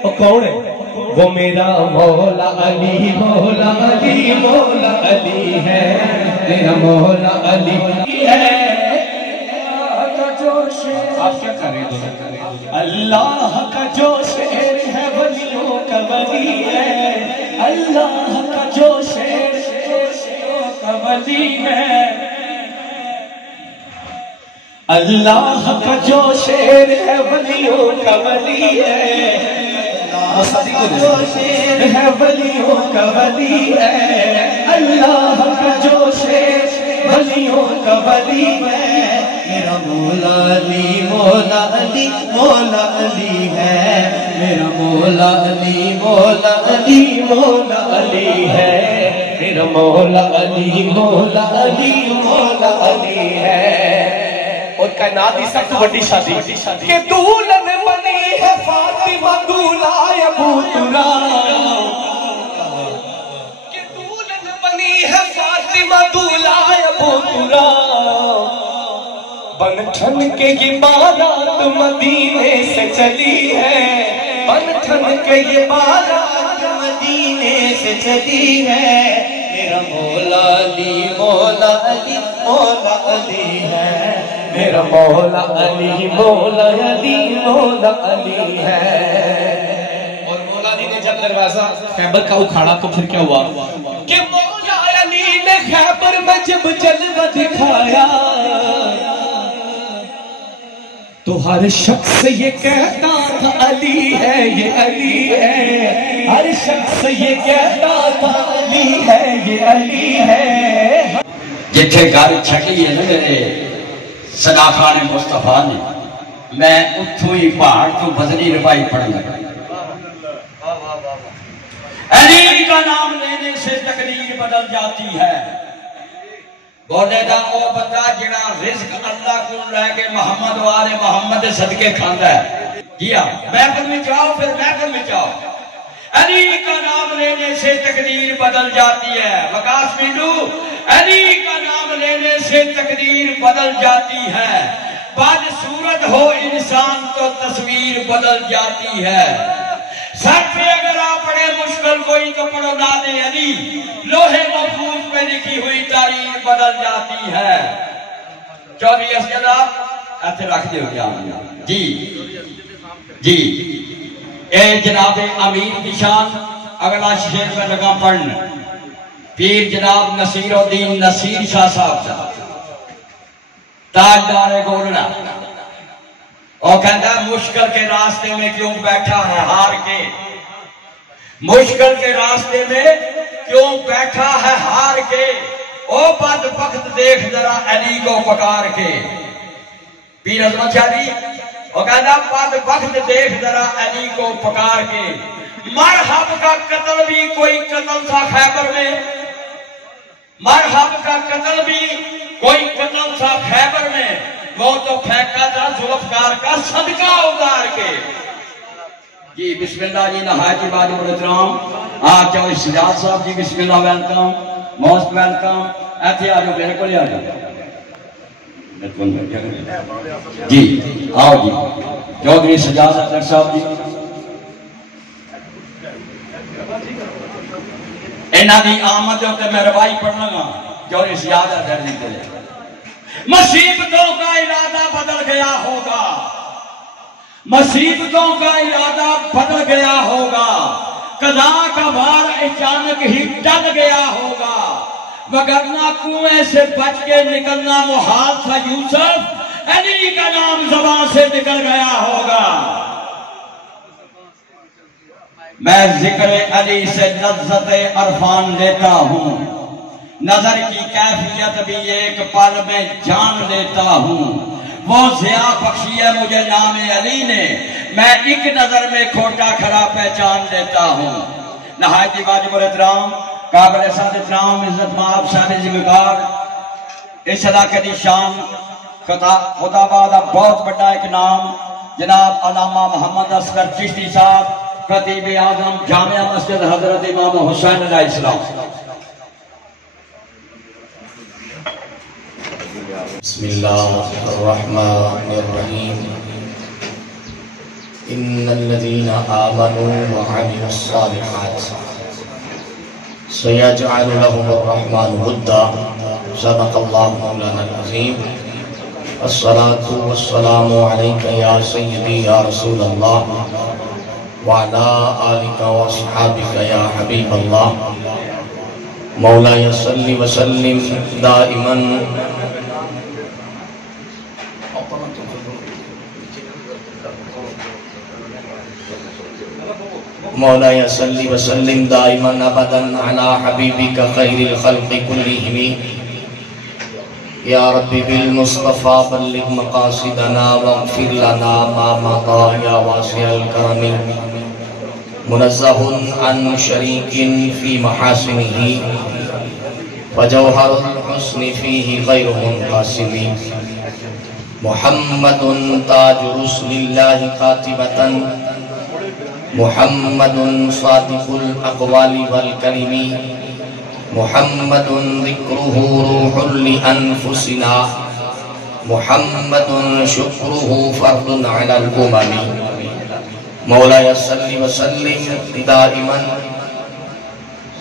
وہ کون ہے؟ وہ میرا مولا علی مولا علی مولا علی ہے, میرا مولا علی ہے. آپ کیا کر رہے ہیں؟ اللہ کا جو شعر ہے ولیوں کا ولی ہے, اللہ کا جو شعر کا ولی ہے, اللہ کا جو شعر ہے ولیوں کا ولی ہے, جو شعر ہے ولیوں کا ولی ہے, اللہ کا جو شعر ولیوں کا ولی ہے. میرا مولا علی مولا علی مولا علی ہے, میرا مولا علی مولا علی مولا علی ہے, میرا مولا علی مولا علی مولا علی ہے. اور کائنات کی سب سے بڑی شادی کہ دولہن بنی ہے فاطمہ دولہا ابو تراب, کہ دولہن بنی ہے فاطمہ دولہا ابو تراب. بن ٹھن کے یہ بارات مدینے سے چلی ہے, بن ٹھن کے یہ بارات مدینے سے چلی ہے. میرا مولا علی مولا علی مولا علی ہے, میرا مولا علی مولا علی مولا علی ہے. اور مولا علی نے جب دروازہ خیبر کا اکھاڑا تو پھر کیا ہوا کہ مولا علی نے خیبر میں جب جلوہ دکھایا تو ہر شخص یہ کہتا تھا علی ہے یہ علی ہے, ہر شخص یہ کہتا تھا علی ہے یہ علی ہے. جتھے گھر چھٹی ہے نا میرے صدا خان مصطفیٰ نے, میں اتھوں ہی پہاڑ تو بزری ربائی پڑھنے لگا. علی کا نام لینے سے تقدیر بدل جاتی ہے. بولے دا وہ بندہ جڑا رزق اللہ کو لے کے محمد والے محمد صدقے کھاندا ہے. جی ہاں, محفل میں جاؤ پھر محفل میں جاؤ. علی کا نام لینے سے تقدیر بدل جاتی ہے. وقاص بندو, علی کا نام لینے سے تقدیر بدل جاتی ہے. بد صورت ہو انسان تو تصویر بدل جاتی ہے. سر پہ اگر آپ پڑھے مشکل کوئی تو پڑھو ناد علی, لوہے محفوظ پہ لکھی ہوئی تاریخ بدل جاتی ہے. چودھری اسجد ایسے رکھ دے ہو کیا جی جی. اے جناب امیر نشان اگلا شعر میں لگا پڑھن. پیر جناب نصیر الدین نصیر شاہ صاحب تاجدار گولڑا, اور کہتا ہے مشکل کے راستے میں کیوں بیٹھا ہے ہار کے, مشکل کے راستے میں کیوں بیٹھا ہے ہار کے, او بدبخت دیکھ ذرا علی کو پکار کے. پیر عظمت شاہ جی وہ کہنا بعد وقت دیکھ ذرا علی کو پکار کے، مرحب کا قتل بھی کوئی قتل تھا خیبر میں، مرحب کا قتل بھی کوئی قتل تھا خیبر میں، وہ تو پھینکا تھا ذوالفقار کا صدقہ اتار کے۔ جی بسم اللہ جی، نہایت عباد احترام آپ چاہو سجاد صاحب جی، بسم اللہ، ویلکم، موسٹ ویلکم، ایتھے آ جاؤ، میرے کو لے آ جاؤ جی، آؤ جی چودھری سجاد اختر صاحب جی، انہاں دی آمد ہوتے میں روائی پڑھنا گا چودھری سجاد اختر جی کے لئے۔ مصیبتوں کا ارادہ بدل گیا ہوگا، مصیبتوں کا ارادہ بدل گیا ہوگا، قضا کا وار اچانک ہی ٹل گیا ہوگا، وگرنہ کنویں سے بچ کے نکلنا محال تھا یوسف، علی کا نام زبان سے نکل گیا ہوگا۔ میں ذکر علی سے لذت عرفان لیتا ہوں، نظر کی کیفیت بھی ایک پل میں جان لیتا ہوں، وہ ضیاء بخشی ہے مجھے نام علی نے، میں ایک نظر میں کھوٹا کھڑا پہچان لیتا ہوں۔ نہایت واجب الاحترام قابل سعادت احترام عزت مآب صاحب ذمہ دار اس علاقے کی شان خدا باد بہت بڑا ایک نام جناب علامہ محمد اصغر چشتی صاحب، خطیب اعظم جامعہ مسجد حضرت امام حسین علیہ السلام۔ بسم اللہ الرحمن الرحیم، ان الذین آمنوا وعملوا الصالحات سیجعل لهم الرحمن ودا، صدق اللہ مولانا العظیم۔ الصلاة والسلام علیک یا سیدی یا رسول اللہ، وعلا آلک واصحابک یا حبیب اللہ، مولا صلی وسلم دائما مولا صلی وسلم دائما ابدا علی حبیبک خیر الخلق کلہم، یا رب بالمصطفیٰ بلغ مقاصدنا واغفر لنا ما مضى یا واسع الکرم، منزہ عن شریک فی محاسنہ فجوہر الحسن فیہ غیر منقسم، محمد تاج رسل اللہ قاتبتا، محمد صادق الاقوال والکلم، محمد ذکرہ روح لانفسنا، محمد شکرہ فرد علی الامم، مولا صلی وسلم دائما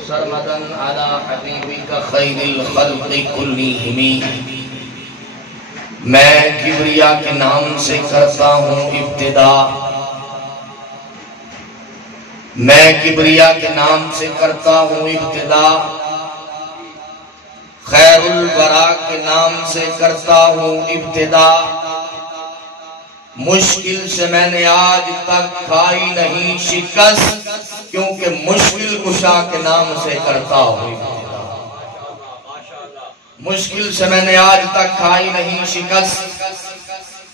سرمدا علی حبیبک خیر الخلق کلہم۔ میں کبریا کے نام سے کرتا ہوں ابتدا، میں کبریا کے نام سے کرتا ہوں ابتدا، خیر الورا کے نام سے کرتا ہوں ابتدا، مشکل سے میں نے آج تک کھائی نہیں شکست، کیونکہ مشکل کشا کے نام سے کرتا ہوں ابتدا، مشکل سے میں نے آج تک کھائی نہیں شکست،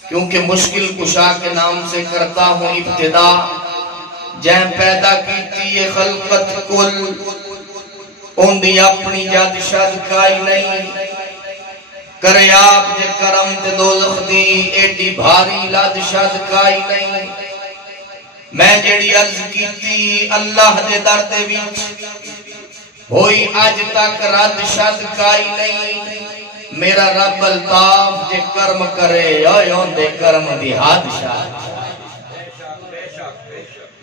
کیونکہ مشکل کشا کے نام سے کرتا ہوں ابتدا، جہاں پیدا کیتی یہ خلقت کل، ان دی اپنی جد شد کائی نہیں، کرے آپ جے کرم تے دوزخ دی ایڈی بھاری لد شد کائی نہیں، میں جڑی عرض کیتی اللہ دے در دے وچ ہوئی آج تک رد شد کائی نہیں، میرا رب الطاف جے کرم کرے آیون دے کرم دی حد شد،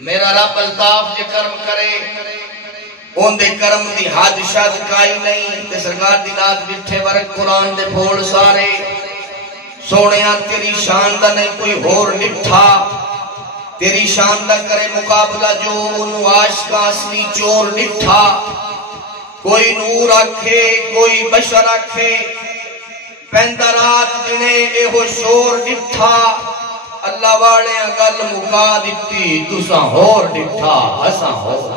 میرا رب الطاف جے کرم کرے ان دے کرم دی حد شد کائی نہیں، تے سرکار دی نات بٹھے ورک قرآن دے پھوڑ سارے، سونیاں تیری شان دا نہیں کوئی ہور نٹھا، تیری شان دا کرے مقابلہ جو انو عاشق اصلی چور نٹھا، کوئی نور آکھے کوئی بشر آکھے، پیندرات جنے اے ہو شور نٹھا، اللہ واڑے اگل مکا دیتی تساں ہور نٹھا ہساں ہور،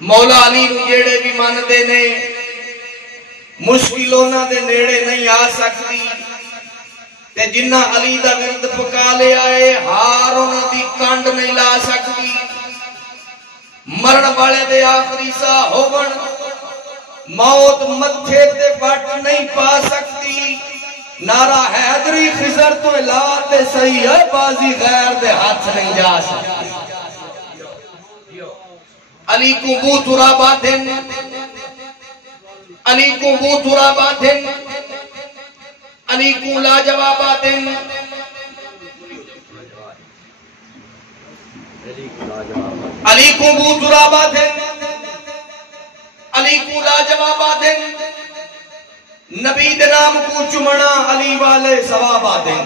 مولا علی نو جیڑے بھی من دے نے مشکلوں نہ دے نیڑے نہیں آ سکتی، تے جنہ علی دا ورد پکا لے آئے ہار انہاں دی کنڈ نہیں لا سکتی، مرن والے دے آخری سا ہون موت متھے تے بٹ نہیں پا سکتی، نعرہ حیدری خضر تو لا تے صحیح ہے بازی غیر دے ہاتھ نہیں جا سکتی۔ علی کو بو تراباتن، علی کو بو تراباتن، علی کو لا جواباتن، علی کو بو تراباتن، علی کو لا جواباتن، نبی دے نام کو چمنا علی والے ثواباتن۔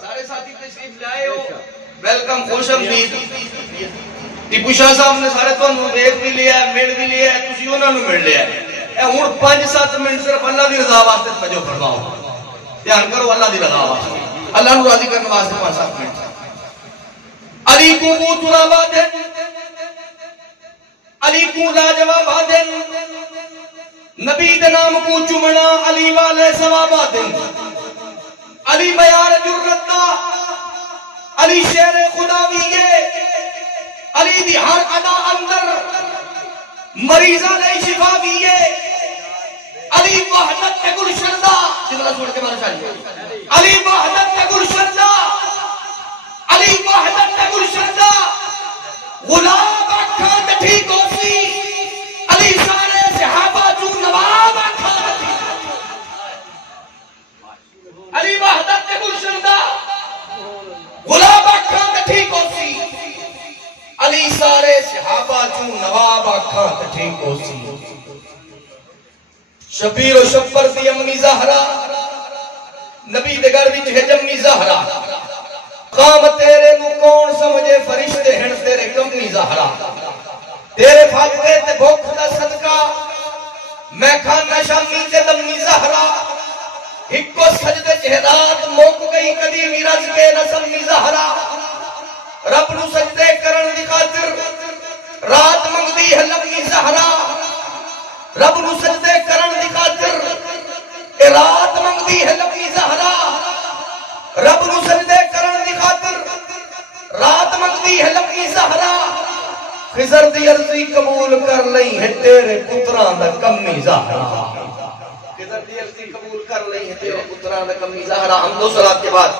سارے ساتھی تشریف لائے ہو، ویلکم، خوش آمدید۔ ٹیپو شاہ صاحب نے سارے تو ویکھ بھی لیا ہے، مل بھی لیا ہے، تسی انہاں نوں مل لیا ہے۔ اے ہن 5-7 منٹ صرف اللہ دی رضا واسطے توجہ فرماؤ، دھیان کرو اللہ دی رضا واسطے، اللہ نوں راضی کرنے واسطے 5-7 منٹ۔ علی کو بو تراباتن، علی کو لا جواباتن، نبی دے نام کو چمنا علی والے ثواباتن، علی بیان جرت دا، علی شیر خداویے، علی دی ہر ادا اندر مریضہ نے شفا دیئے، علی وحدت کے گلشندہ، جملہ سوڑ کے مانا چاہیے، علی وحدت کے گلشندہ، علی وحدت کے گلشندہ، غلاب اکھان ٹھیک ہو سی، علی سارے صحابہ جو نواب اکھان ٹھیک، علی وحدت کے گلشندہ، غلاب اکھان ٹھیک ہو سی، علی سارے صحابہ جو نواب آکھاں ٹھیک ہو سی، شبیر و شبر دی امی زہرا، نبی دے گھر وچ ہے جمی زہرا، قام تیرے نو کون سمجھے فرشتے ہیں تیرے کمی زہرا، تیرے فاقے تے بھوک دا صدقہ میں کھانا شامی تے دمی زہرا، ہکو سجدے چہدات موک گئی کدی میرز کے نسمی زہرا، رب نو سجدے کرن دی خاطر رات منگدی ہے لمحی زہرا، رب نو سجدے کرن دی خاطر رات منگدی ہے لمحی زہرا، رب نو سجدے کرن دی خاطر رات منگدی ہے لمحی زہرا، خضر دی عرضی قبول کر لئی ہے تیرے پتراں دا کمی زہرا، خضر دی عرضی قبول کر لئی ہے تیرے پتراں دا کمی زہرا۔ حمد و صلات کے بعد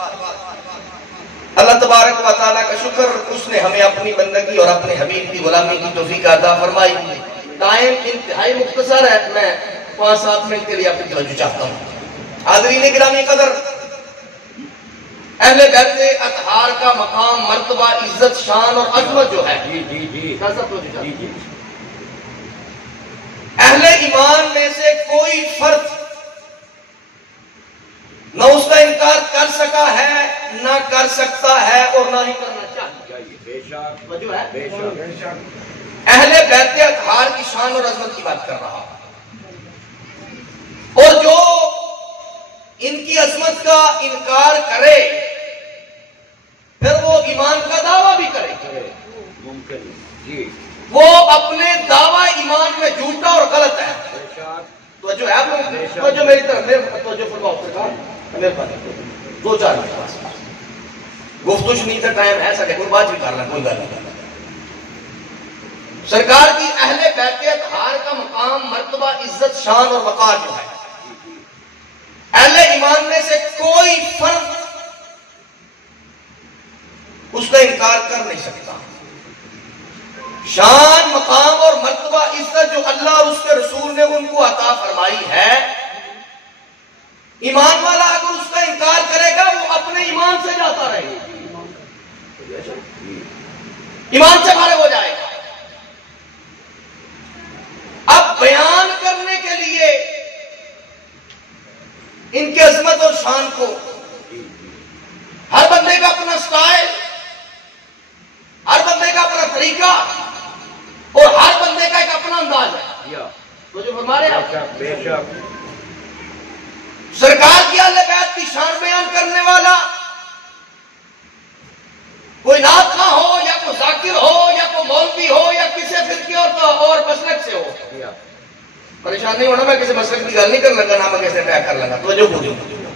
اللہ تبارک و تعالیٰ کا شکر، اس نے ہمیں اپنی بندگی اور اپنے حبیب کی غلامی کی توفیق عطا فرمائی۔ ٹائم انتہائی مختصر ہے، میں 5-7 منٹ کے لیے آپ کی توجہ چاہتا ہوں۔ حاضرین گرامی قدر، اہل بیت اطہار کا مقام، مرتبہ، عزت، شان اور عظمت جو ہے، اہل ایمان میں سے کوئی فرد نہ اس کا انکار کر سکا ہے، نہ کر سکتا ہے اور نہ ہی کرنا چاہیے۔ اہل بیت اطہار کی شان اور عظمت کی بات کر رہا اور جو ان کی عظمت کا انکار کرے پھر وہ ایمان کا دعویٰ بھی کرے، وہ اپنے دعویٰ ایمان میں جھوٹا اور غلط ہے۔ تو جو ہے آپ لوگ جو میری طرف توجہ فرماؤ، 2-4 منٹ گفتگو نہیں تھا، ٹائم ایسا کہ کوئی بات بھی کرنا، کوئی بات نہیں۔ سرکار کی اہل بیت اطہار کا مقام، مرتبہ، عزت، شان اور وقار جو ہے، اہل ایمان میں سے کوئی فرد اس کا انکار کر نہیں سکتا۔ شان، مقام اور مرتبہ، عزت جو اللہ اور اس کے رسول نے ان کو عطا فرمائی ہے، ایمان والا اگر اس کا انکار کرے گا وہ اپنے ایمان سے جاتا رہے گا، ایمان سے فارغ ہو جائے گا۔ اب بیان کرنے کے لیے ان کی عظمت اور شان کو، ہر بندے کا اپنا سٹائل، ہر بندے کا اپنا طریقہ اور ہر بندے کا ایک اپنا انداز ہے، تو جو فرما رہے ہیں سرکار کی اہل بیت کی شان بیان کرنے والا کوئی نعت خواں ہو یا کوئی ذاکر ہو یا کوئی مولوی ہو یا کسی فرقے اور مسلک سے ہو، پریشان نہیں ہونا، میں کسی مسلک کی گل نہیں کر لگا، نہ میں کیسے اٹیک کر لگا، توجہ پوری۔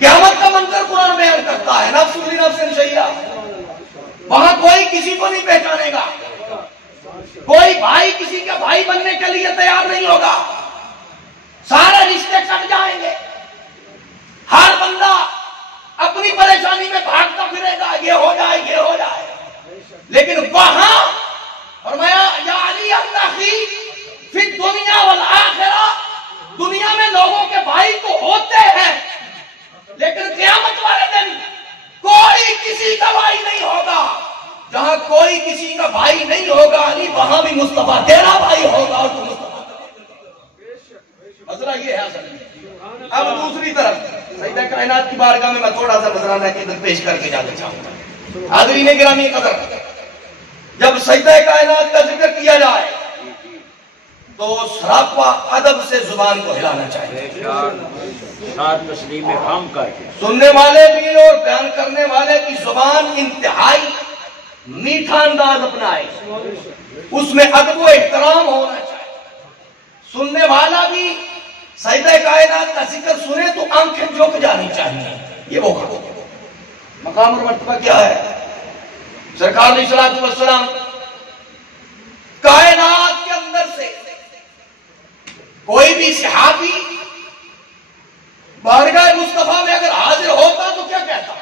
قیامت کا منظر قرآن بیان کرتا ہے, نفس لنفس شیئا. وہاں کوئی کسی کو نہیں پہچانے گا, کوئی بھائی کسی کا بھائی بننے کے لیے تیار نہیں ہوگا, سارے رشتے کٹ جائیں گے, ہر بندہ اپنی پریشانی میں بھاگتا پھرے گا, یہ ہو جائے یہ ہو جائے. لیکن وہاں فرمایا یا علی اخی فی الدنیا والآخرہ, دنیا میں لوگوں کے بھائی تو ہوتے ہیں لیکن قیامت والے دن کوئی کسی کا بھائی نہیں ہوگا. جہاں کوئی کسی کا بھائی نہیں ہوگا علی, وہاں بھی مصطفیٰ تیرا بھائی ہوگا اور تو مصطفیٰ. مسئلہ یہ ہے اصل میں. اب دوسری طرف سیدہ کائنات کی بارگاہ میں تھوڑا سا نذرانہ کے اندر پیش کر کے جانا چاہوں گا. حاضرین گرامی قدر, جب سیدہ کائنات کا ذکر کیا جائے تو سراپا ادب سے زبان کو ہلانا چاہیے. سننے والے بھی اور بیان کرنے والے کی زبان انتہائی میٹھا انداز اپنائے, اس میں ادب و احترام ہونا چاہیے. سننے والا بھی سیدہ کائنات کا ذکر سنے تو آنکھیں جھک جانی چاہیے. یہ وہ مقام اور مرتبہ کیا ہے. سرکار علیہ الصلوۃ والسلام کائنات کے اندر سے کوئی بھی صحابی بارگاہ مصطفیٰ میں اگر حاضر ہوتا تو کیا کہتا,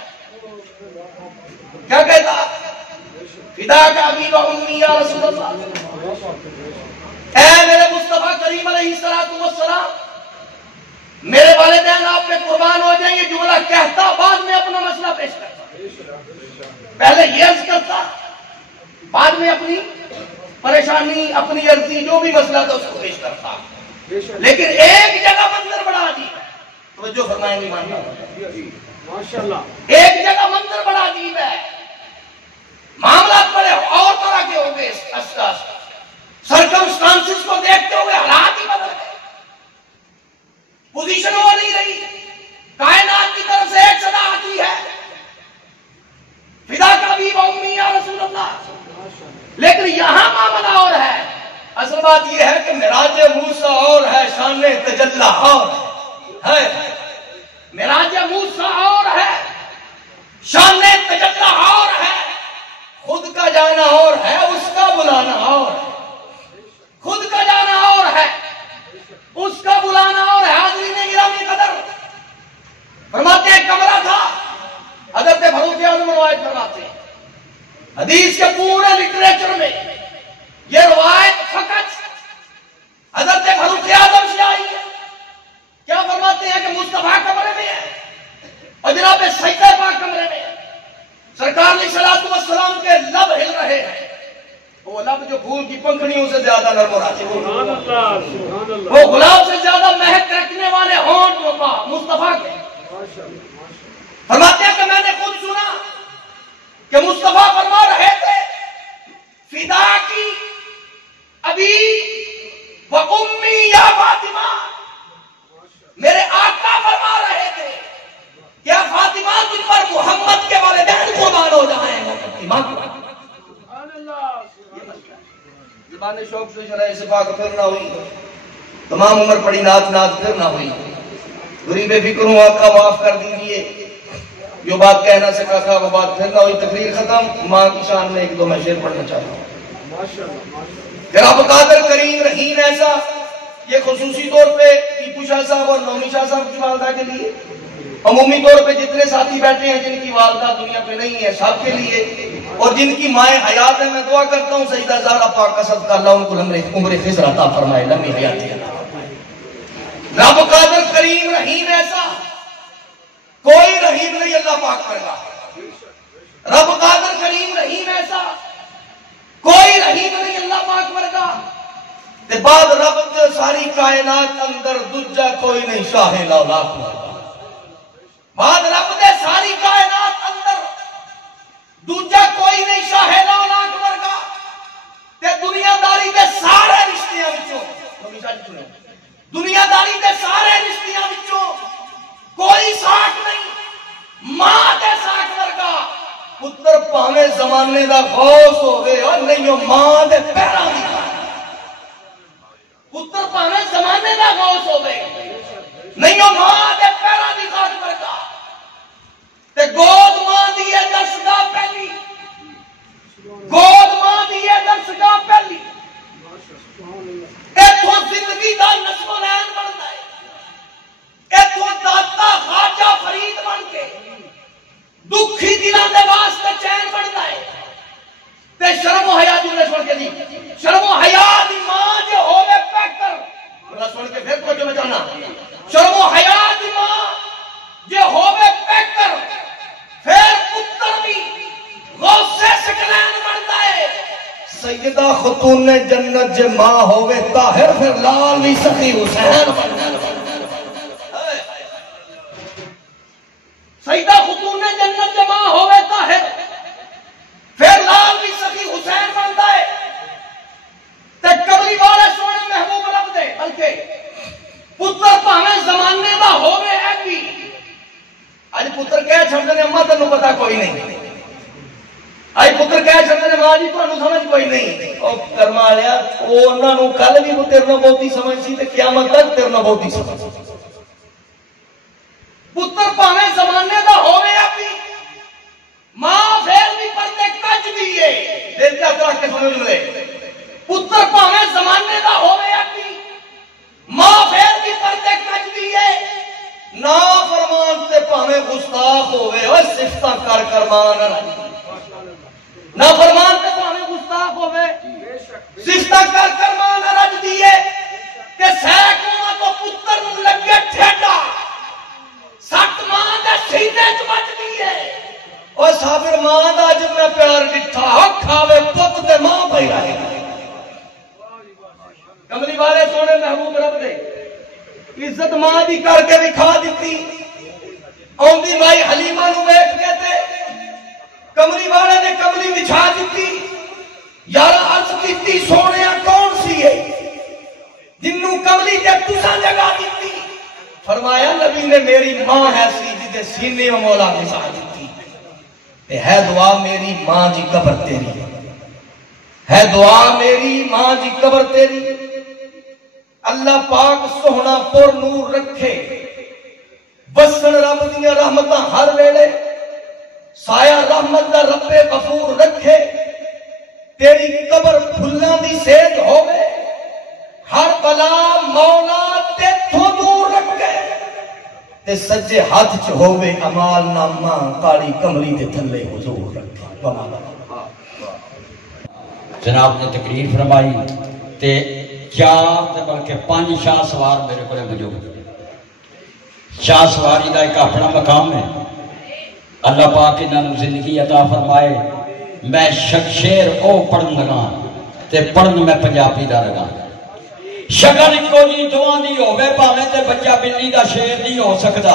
کیا کہتا؟ فداک ابی و امی یا رسول اللہ, اے میرے مصطفیٰ کریم علیہ السلام, میرے والدین آپ پہ قربان ہو جائیں گے. جملہ کہتا, بعد میں اپنا مسئلہ پیش کرتا. پہلے یہ عرض کرتا, بعد میں اپنی پریشانی, اپنی عرضی, جو بھی مسئلہ تھا اس کو پیش کرتا. لیکن ایک جگہ منظر بڑا عجیب ہے, توجہ فرمائیں گے ماشاءاللہ. ایک جگہ منظر بڑا عجیب ہے, معاملات بڑے اور طرح کے ہوں گے, سرکمسٹانسز کو دیکھتے ہوئے حالات ہی بدل گئے, پوزیشن وہ نہیں رہی. کائنات کی طرف سے ایک صدا آتی ہے, فداک ابی و امی یا رسول اللہ, لیکن یہاں معاملہ اور ہے. اصل بات یہ ہے کہ معراج موسیٰ اور ہے, شان تجلی اور ہے. معراج موسیٰ اور ہے, شان تجلی اور ہے. خود کا جانا اور ہے, اس کا بلانا اور ہے. خود کا جانا اور ہے, اس کا بلانا اور ہے. حاضرین گرامی قدر, فرماتے ہیں کمرہ تھا. حضرت فاروق اعظم روایت فرماتے ہیں, حدیث کے پورے لٹریچر میں یہ روایت فقط حضرت فاروق اعظم سے آئی ہے. کیا فرماتے ہیں کہ مصطفیٰ کمرے میں ہے اور جناب سیدہ پاک کمرے میں ہے. سرکار علیہ الصلوۃ والسلام کے لب ہل رہے ہیں, وہ لب جو پھول کی پنکھڑیوں سے زیادہ نرم و نازک, وہ گلاب سے زیادہ مہک رکھنے والے ہونٹ مصطفیٰ کے. فرماتے ہیں کہ میں نے خود سنا کہ مصطفیٰ فرما رہے تھے, فدا کی ابی و امی یا فاطمہ. میرے آقا فرما رہے تھے, کیا فاطمہ تجھ پر محمد کے والدین قربان ہو جائیں. زبان شوق سے شرح صفا کا پھر نہ ہوئی, تمام عمر پڑی نات نات پھر نہ ہوئی. غریب فکر ہوں آقا معاف کر دیجئے, جو بات کہنا سکا تھا وہ بات پھر نہ ہوئی. تقریر ختم. ماں کی شان میں ایک دو میں شعر پڑھنا چاہتا ہوں. رب قادر کریم رحیم ایسا, یہ خصوصی طور پہ ٹیپو شاہ صاحب اور نومی شاہ صاحب کی والدہ کے لیے, عمومی طور پہ جتنے ساتھی بیٹھے ہیں جن کی والدہ دنیا پہ نہیں ہے سب کے لیے, اور جن کی مائیں حیات ہیں, میں دعا کرتا ہوں سیدہ زہرا پاک کا صدقہ اللہ ان کو عمر خضر عطا فرمائے, لمبی حیاتی عطا فرمائے. رب قادر کریم رحیم ایسا, کوئی رحیم نہیں اللہ پاک کرنا. رب قادر کریم رحیم ایسا, کوئی رحیم نہیں اللہ پاک ورگا. تے بعد رب کے ساری کائنات اندر دوجا کوئی نہیں شاہ لالاک ورگا. بعد رب دے ساری کائنات اندر دوجا کوئی نہیں شاہ لالاک ورگا. تے دنیا داری دے سارے رشتیاں وچوں, دنیا داری دے سارے رشتیاں وچوں کوئی ساٹھ نہیں ماں دے ساٹھ ورگا. پتر پاویں زمانے دا غوث ہوئے اور نہیں ماں دے پیراں دی. پتر پاویں زمانے دا غوث رسولین بنتا ہے، اتوں داتا خواجہ فرید بن کے دکھی دلوں دے واسطے چین بنتا ہے۔ تے شرم و حیا دی سن کے دی شرم و حیا دی ماں جو ہوے پیکر بڑا سن کے پھر کو جو بچانا شرم و حیا دی ماں جو ہوے پیکر پھر پتر بھی غوث سکلین بنتا ہے۔ سیدہ خاتون جنت جے ماں ہوے طاہر پھر لال بھی سخی حسین بنتا ہے۔ سیدہ خاتون جنت جے ماں ہوے طاہر پھر لال بھی سخی حسین بنتا ہے۔ تے کملی والے سونے محبوب رب دے بلکہ پتر پاویں زمانے دا ہوے ہے بھی اج پتر کہہ چھڑدے نے اماں تینوں پتہ کوئی نہیں، اج پتر کہہ چھڑدے نے ماں جی تانوں سمجھ کوئی نہیں۔ او کرما والیا او انہاں نوں کل بھی تیرے نال بہتی سمجھ سی تے قیامت تک تیرے نال بہتی سمجھ۔ پتر پاویں زمانے دا ہوے ہے بھی ماں پھر بھی پردے کج دیے دل تے رکھ کے سنو جملے۔ پتر پاویں زمانے دا ہوے اپنی ماں پھر بھی پردے کج دیے، نا فرمان تے پاویں گستاخ ہوے او صفتاں کر کر مان نا فرمان تے پاویں گستاخ ہوے صفتاں کر کر مان رج دیے کہ سینکڑوں تو پتر نوں لگے ٹھیڈا سٹ ماں دے سینے چ بچ دیے۔ اور صابر ماں دا جب میں پیار ڈٹھا کھاوے پت تے ماں پئی رہے۔ کملی والے سونے محبوب رب دے عزت ماں دی کر کے دکھا دیتی۔ اوندی مائی حلیمہ نو ویکھ کے تے کملی والے نے کملی بچھا دیتی۔ یار عرض کیتی سونیا کون سی ہے جنوں کملی تے تساں جگہ دیتی؟ فرمایا نبی نے میری ماں ہے سی جدے سینے میں مولا بچھا دیتی۔ ہے دعا میری ماں جی قبر تیری، ہے دعا میری ماں جی قبر تیری۔ اللہ پاک سوہنا پر نور رکھے، بسن رب دیا رحمتاں ہر ویلے، سایہ رحمت دا رب غفور رکھے، تیری قبر پھلاں دی سیج ہوئے، ہر بلا مولا تیتھوں دور رکھے، تے سجے ہاتھ چ ہووے امال نامہ کالی کملی تے تھلے حضور رکھے۔ جناب نے تقریر فرمائی تے 4 تے بلکہ 5 شاہ سوار میرے کو موجود۔ شاہ سواری دا ایک اپنا مقام ہے، اللہ پاک انہاں نوں زندگی عطا فرمائے۔ میں شیر او پڑھن لگا تے پڑھن میں پنجابی دا لگا۔ شکل کو جی دعا دی ہوئے پاویں تے بچہ بلی دا شیر نہیں ہو سکتا۔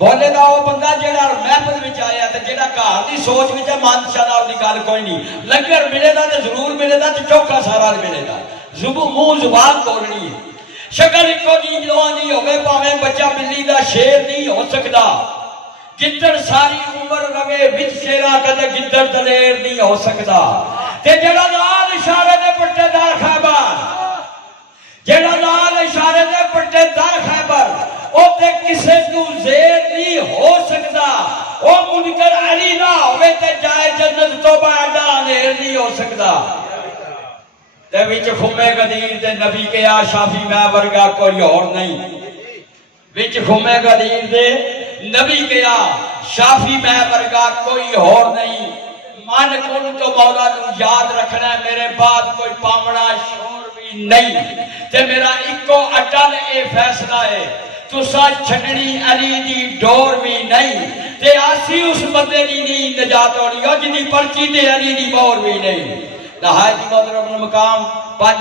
بولے دا وہ بندہ جیڑا محفل وچ آیا تے جیڑا گھر دی سوچ وچ من شاءاللہ دی گل کوئی نہیں، لنگر ملے دا تے ضرور ملے دا تے چوکھا سارا ملے دا، منہ زبان بولنی ہے۔ شکل کو جی دعا دی ہوئے پاویں بچہ بلی دا شیر نہیں ہو سکتا۔ گدڑ ساری عمر رگے وچ شیرا کدے گدڑ دلیر نہیں ہو سکتا۔ تے جیڑا لال اشارے دے پٹے دار خیبر، جیڑا لال اشارے دے پٹے دار خیبر او تے کسے کو زیر نہیں ہو سکتا۔ او منکر علی نہ ہوئے تے جائے جنت تو بعدہ نیر نہیں ہو سکتا۔ تے وچ خمے غدیر تے نبی کے آ شافی میں ورگا کوئی اور نہیں۔ وچ خمے غدیر دے نبی کے آ شافی میں ورگا کوئی اور نہیں۔ من کن تو مولا نو یاد رکھنا ہے، میرے بعد کوئی پامنا شور بھی نہیں۔ تے میرا ایکو اٹل اے فیصلہ ہے، تسا چھڑنی علی دی ڈور بھی نہیں، تے آسی اس بندے دی نہیں نجات ہونی ہو جنی پرچی تے علی دی بور بھی نہیں۔ نہایت محترم مقام 5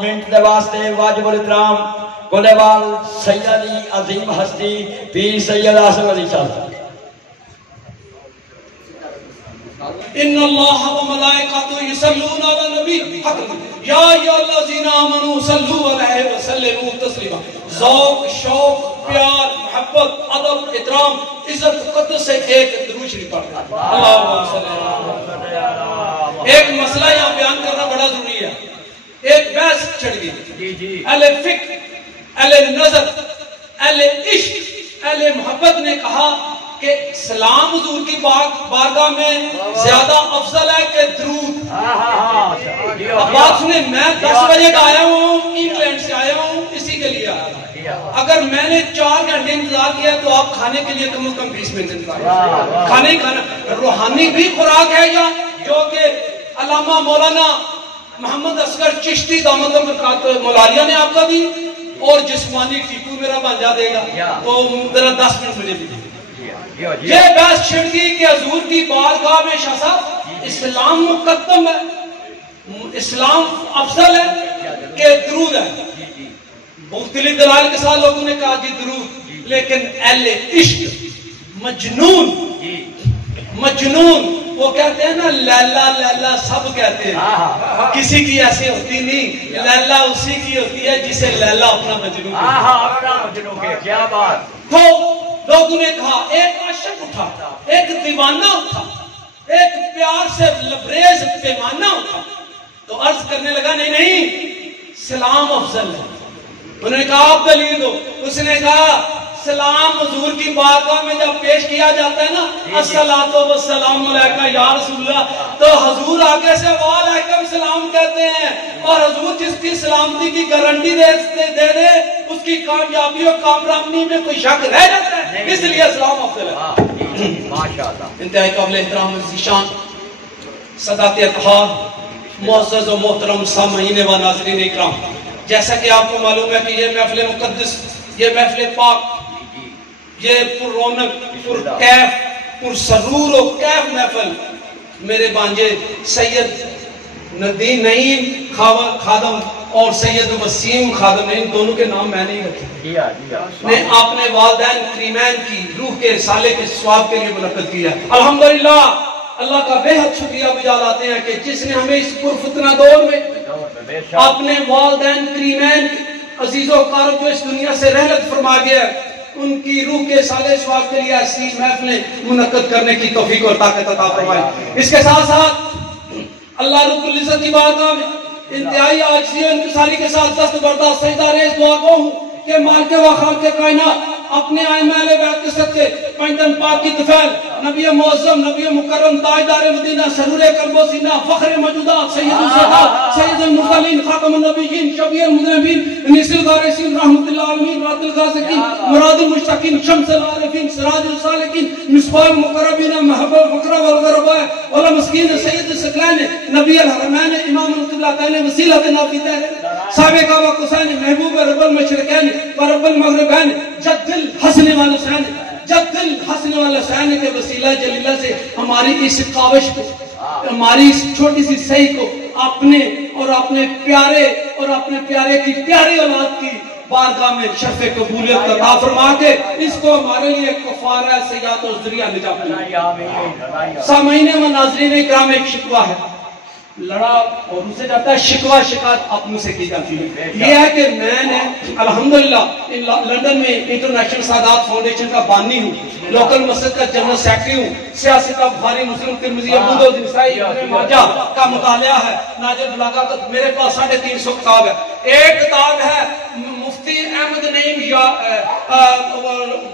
منٹ دے واسطے واجب الاحترام گولےوال سیدی عظیم ہستی پیر سید آصف علی صاحب۔ ان اللہ و ملائکۃ یصلون علی النبی یا ایھا الذین آمنوا صلوا علیہ وسلموا تسلیما۔ ذوق، شوق، پیار، محبت، ادب، احترام، عزت، قدر سے ایک درود شریف پڑھنا۔ اللہم صلی اللہ۔ ایک مسئلہ یہاں بیان کرنا بڑا ضروری ہے۔ ایک بحث چھڑ گئی، اہل فقہ، اہل نظر، اہل عشق، اہل محبت نے کہا کہ سلام حضور کی بارگاہ میں زیادہ افضل ہے کہ درود۔ اب بات سنیں، میں 10 بجے کا آیا ہوں، انگلینڈ سے آیا اگر میں نے 4 گھنٹے انتظار کیا تو آپ کھانے کے لیے کم از کم 20 منٹ انتظار کھانے ہی کھانا روحانی بھی خوراک ہے یا جو کہ علامہ مولانا محمد اصغر چشتی دامت برکاتہ مولالیہ نے آپ کا دی اور جسمانی ٹیپو میرا بانجا دے گا تو ذرا 10 منٹ مجھے بھی یہ بحث چھڑ گئی کہ حضور کی بارگاہ میں شاہ صاحب اسلام مقدم ہے اسلام افضل ہے کہ درود ہے مختلف دلائل کے ساتھ لوگوں نے کہا جی درود لیکن اہل عشق مجنون وہ کہتے ہیں نا لیلا لیلا سب کہتے ہیں کسی کی ایسی ہوتی نہیں لیلا اسی کی ہوتی ہے جسے لیلا اپنا مجنون کیا بات تو لوگوں نے کہا ایک عاشق اٹھا ایک دیوانہ اٹھا ایک پیار سے لبریز پیمانہ اٹھا تو عرض کرنے لگا نہیں سلام افضل ہے انہوں نے کہا آپ دلیل دو اس نے کہا سلام حضور کی بارگاہ میں جب پیش کیا جاتا ہے نا الصلاۃ والسلام علیکہ یا رسول اللہ تو حضور آگے سے وعلیکم السلام کہتے ہیں اور حضور جس کی سلامتی کی گارنٹی دے دے اس کی کامیابی اور کامرانی میں کوئی شک رہ جاتا ہے اس لیے اسلام افضل ہے ماشاءاللہ انتہائی قابل احترام ذیشان سادات اطہار معزز و محترم سامعین و ناظرین اکرام جیسا کہ آپ کو معلوم ہے کہ یہ محفل مقدس یہ محفل پاک یہ پر رونق پر کیف پر سرور و کیف محفل میرے بانجے سید ندیم نعیم خادم اور سید وسیم خادم ان دونوں کے نام میں نہیں رکھے نے اپنے والدین کریمین کی روح کے رسالے کے ثواب کے لیے منعقد کیا الحمدللہ اللہ کا بے حد شکریہ بجا لاتے ہیں کہ جس نے ہمیں اس پرفتنہ دور میں اپنے والدین کریمین عزیز و اقارب جو اس دنیا سے رحلت فرما گیا ان کی روح کے سالے ثواب کے لیے ایسی محفلیں منعقد کرنے کی توفیق اور طاقت عطا فرمائے اس کے ساتھ ساتھ اللہ رب العزت کی بارگاہ میں انتہائی عاجزی و انکساری کے ساتھ دست برداشت سجدہ ریز دعا گو ہوں کہ مالک و خالق کائنات اپنے ائمہ اہل بیت کے صدقے پنجتن پاک کی طفیل نبی معظم نبی مکرم تاجدار مدینہ سرور قلب و سینہ فخر موجودات سید السادات سید المرسلین خاتم النبیین شفیع المذنبین انیس الغارسین رحمت اللہ عالمین رات الغازقین مراد المشتقین شمس العارفین سراج السالکین مصباح المقربین محب الفقراء والغرباء والمسکین سید الثقلین نبی الحرمین امام القبلتین وسیلۃ نافذین صاحب کعبہ قصین محبوب رب المشرقین و رب المغربین جد الحسن والحسین جد الحسن والحسین کے وسیلہ جلیلہ سے ہماری اس کاوش کو ہماری اس چھوٹی سی صحیح کو اپنے اور اپنے پیارے کی پیاری اولاد کی بارگاہ میں شرف قبولیت عطا فرما کے اس کو ہمارے لیے کفارہ سیئات و ذریعہ نجات بنائے سامعین و ناظرین اکرام ایک شکوہ ہے لڑا اور اسے جاتا ہے شکوہ شکایت اپنوں سے کی جاتی ہے یہ ہے کہ میں نے الحمدللہ لندن میں انٹرنیشنل سادات فاؤنڈیشن کا بانی ہوں لوکل مسجد کا جنرل سیکٹری ہوں سیاست بخاری مسلم ترمذی ابو داؤد نسائی ابن ماجہ کا مطالعہ ہے ناجر بلاغت میرے پاس 350 کتاب ہے ایک کتاب ہے مفتی احمد نعیم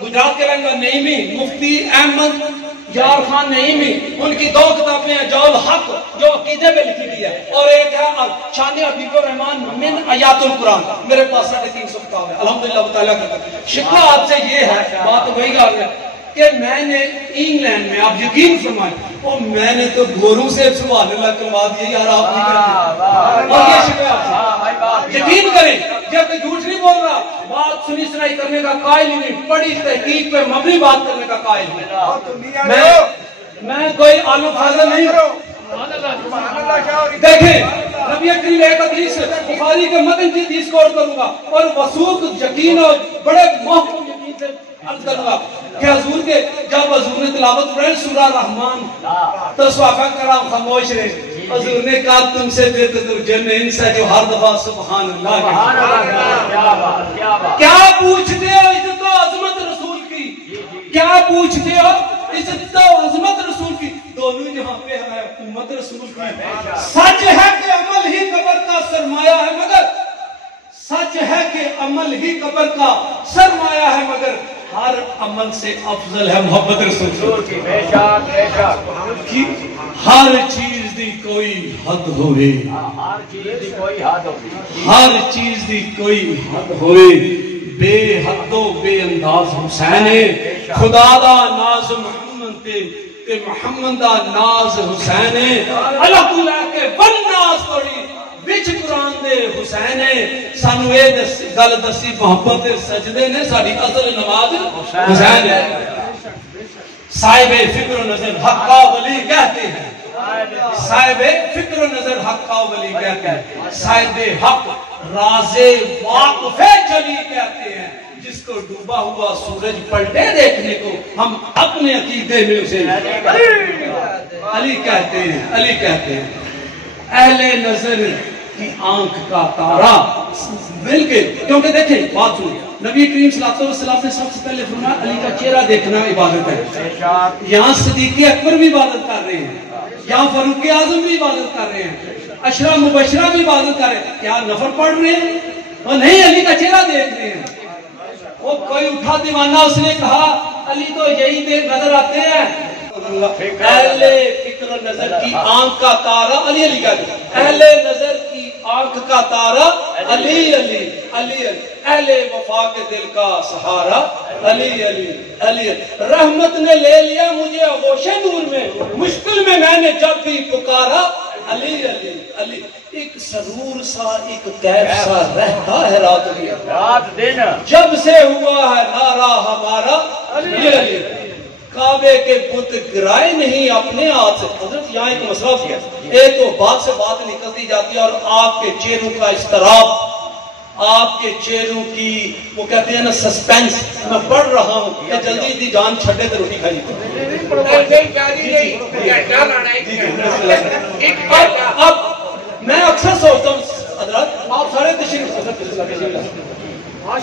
گجرات کے رنگ نعیمی مفتی احمد یار خان نعیمی ان کی 2 کتابیں ہیں جول حق جو عقیدے پہ لکھی گئی ہے اور ایک ہے شان حبیب الرحمان من آیات القرآن میرے پاس 350 کتاب ہے الحمدللہ مطالعہ کرتا ہے شکوہ آپ سے یہ ہے بات وہی آ ہے کہ میں نے انگلینڈ میں آپ یقین فرمائیں اور میں نے تو گوروں سے سبحان اللہ کروا دیا یار آپ نہیں کرتے اور یہ شکوہ آپ سے یقین کریں جب کہ جھوٹ نہیں بول رہا بات سنی سنائی کرنے کا قائل ہی نہیں بڑی تحقیق پہ مبنی بات کرنے کا قائل ہوں میں کوئی عالم فاضل نہیں دیکھیں نبی کریم ایک حدیث بخاری کے متن کی حدیث کو عرض کروں گا اور وثوق یقین اور بڑے محکم یقین سے عرض کروں گا کہ حضور کے جب حضور نے تلاوت پڑھی سورہ رحمان تو صحابہ کرام خاموش رہے حضور نے کہا تم سے بہتر تو جن ان سے جو ہر دفعہ سبحان اللہ کیا پوچھتے ہو عزت و عظمت رسول کی کیا پوچھتے ہو عزت و عظمت رسول کی دونوں جہاں پہ ہے حکومت رسول کی سچ ہے کہ عمل ہی قبر کا سرمایہ ہے مگر سچ ہے کہ عمل ہی قبر کا سرمایہ ہے مگر ہر عمل سے افضل ہے محبت رسول کی بے شک ہر چیز دی کوئی حد ہوئے ہر چیز دی کوئی حد ہوئے بے حد و بے انداز حسین ہے خدا دا ناز محمد تے محمد دا ناز حسین ہے اللہ تو لے کے ون ناز توڑی وچ قرآن دے حسین ہے سانو اے گل دسی محبت سجدے نے ساری اصل نماز حسین ہے صاحب فکر و نظر حقا ولی کہتے ہیں صاحب فکر و نظر حقا ولی کہتے ہیں صاحب حق راز واقف جلی کہتے ہیں جس کو ڈوبا ہوا سورج پلٹے دیکھنے کو ہم اپنے عقیدے میں اسے علی کہتے ہیں علی کہتے ہیں اہل نظر کی آنکھ کا تارا مل کے کیونکہ دیکھیں بات سنیں نبی کریم صلی اللہ علیہ وسلم نے سب سے پہلے فرمایا علی کا چہرہ دیکھنا عبادت ہے یہاں صدیق اکبر بھی عبادت کر رہے ہیں یہاں فاروق اعظم بھی عبادت کر رہے ہیں عشرہ مبشرہ بھی عبادت کر رہے ہیں کیا نفر پڑھ رہے ہیں اور نہیں علی کا چہرہ دیکھ رہے ہیں وہ کوئی اٹھا دیوانہ اس نے کہا علی تو یہی دیکھ نظر آتے ہیں اہل فکر نظر کی آنکھ کا تارا علی علی کہتے ہیں اہل نظر کی آنکھ کا تارا علی علی علی اہل وفا کے دل کا سہارا علی علی علی رحمت نے لے لیا مجھے آغوش نور میں مشکل میں نے جب بھی پکارا علی علی علی ایک سرور سا ایک کیف سا رہتا ہے رات دن جب سے ہوا ہے نعرہ ہمارا علی علی کعبے کے بت گرائے نہیں اپنے ہاتھ سے حضرت یہاں ایک مسئلہ کیا ایک تو بات سے بات نکلتی جاتی ہے اور آپ کے چہروں کا اضطراب آپ کے چہروں کی وہ کہتے ہیں نا سسپینس میں پڑھ رہا ہوں کہ جلدی دی جان چھڑے تو روٹی کھائی اب میں اکثر سوچتا ہوں حضرت آپ سارے تشریف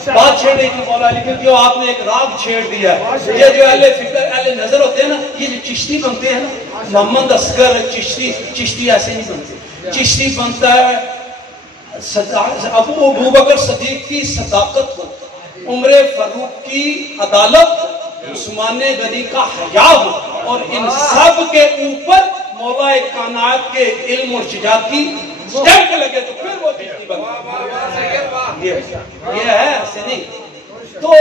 بات چھیڑنے کی مولا علی کیونکہ آپ نے ایک راگ چھیڑ دیا ہے یہ جو اہل فکر اہل نظر ہوتے ہیں نا یہ جو چشتی بنتے ہیں نا محمد اصغر چشتی ایسے نہیں بنتے چشتی بنتا ہے ابو بکر صدیق کی صداقت عمر فاروق کی عدالت عثمان غنی کا حیا اور ان سب کے اوپر مولا کائنات کے علم اور شجاعت کی سٹیمپ لگے تو پھر وہ چشتی بنتا یہ ہے ایسے نہیں تو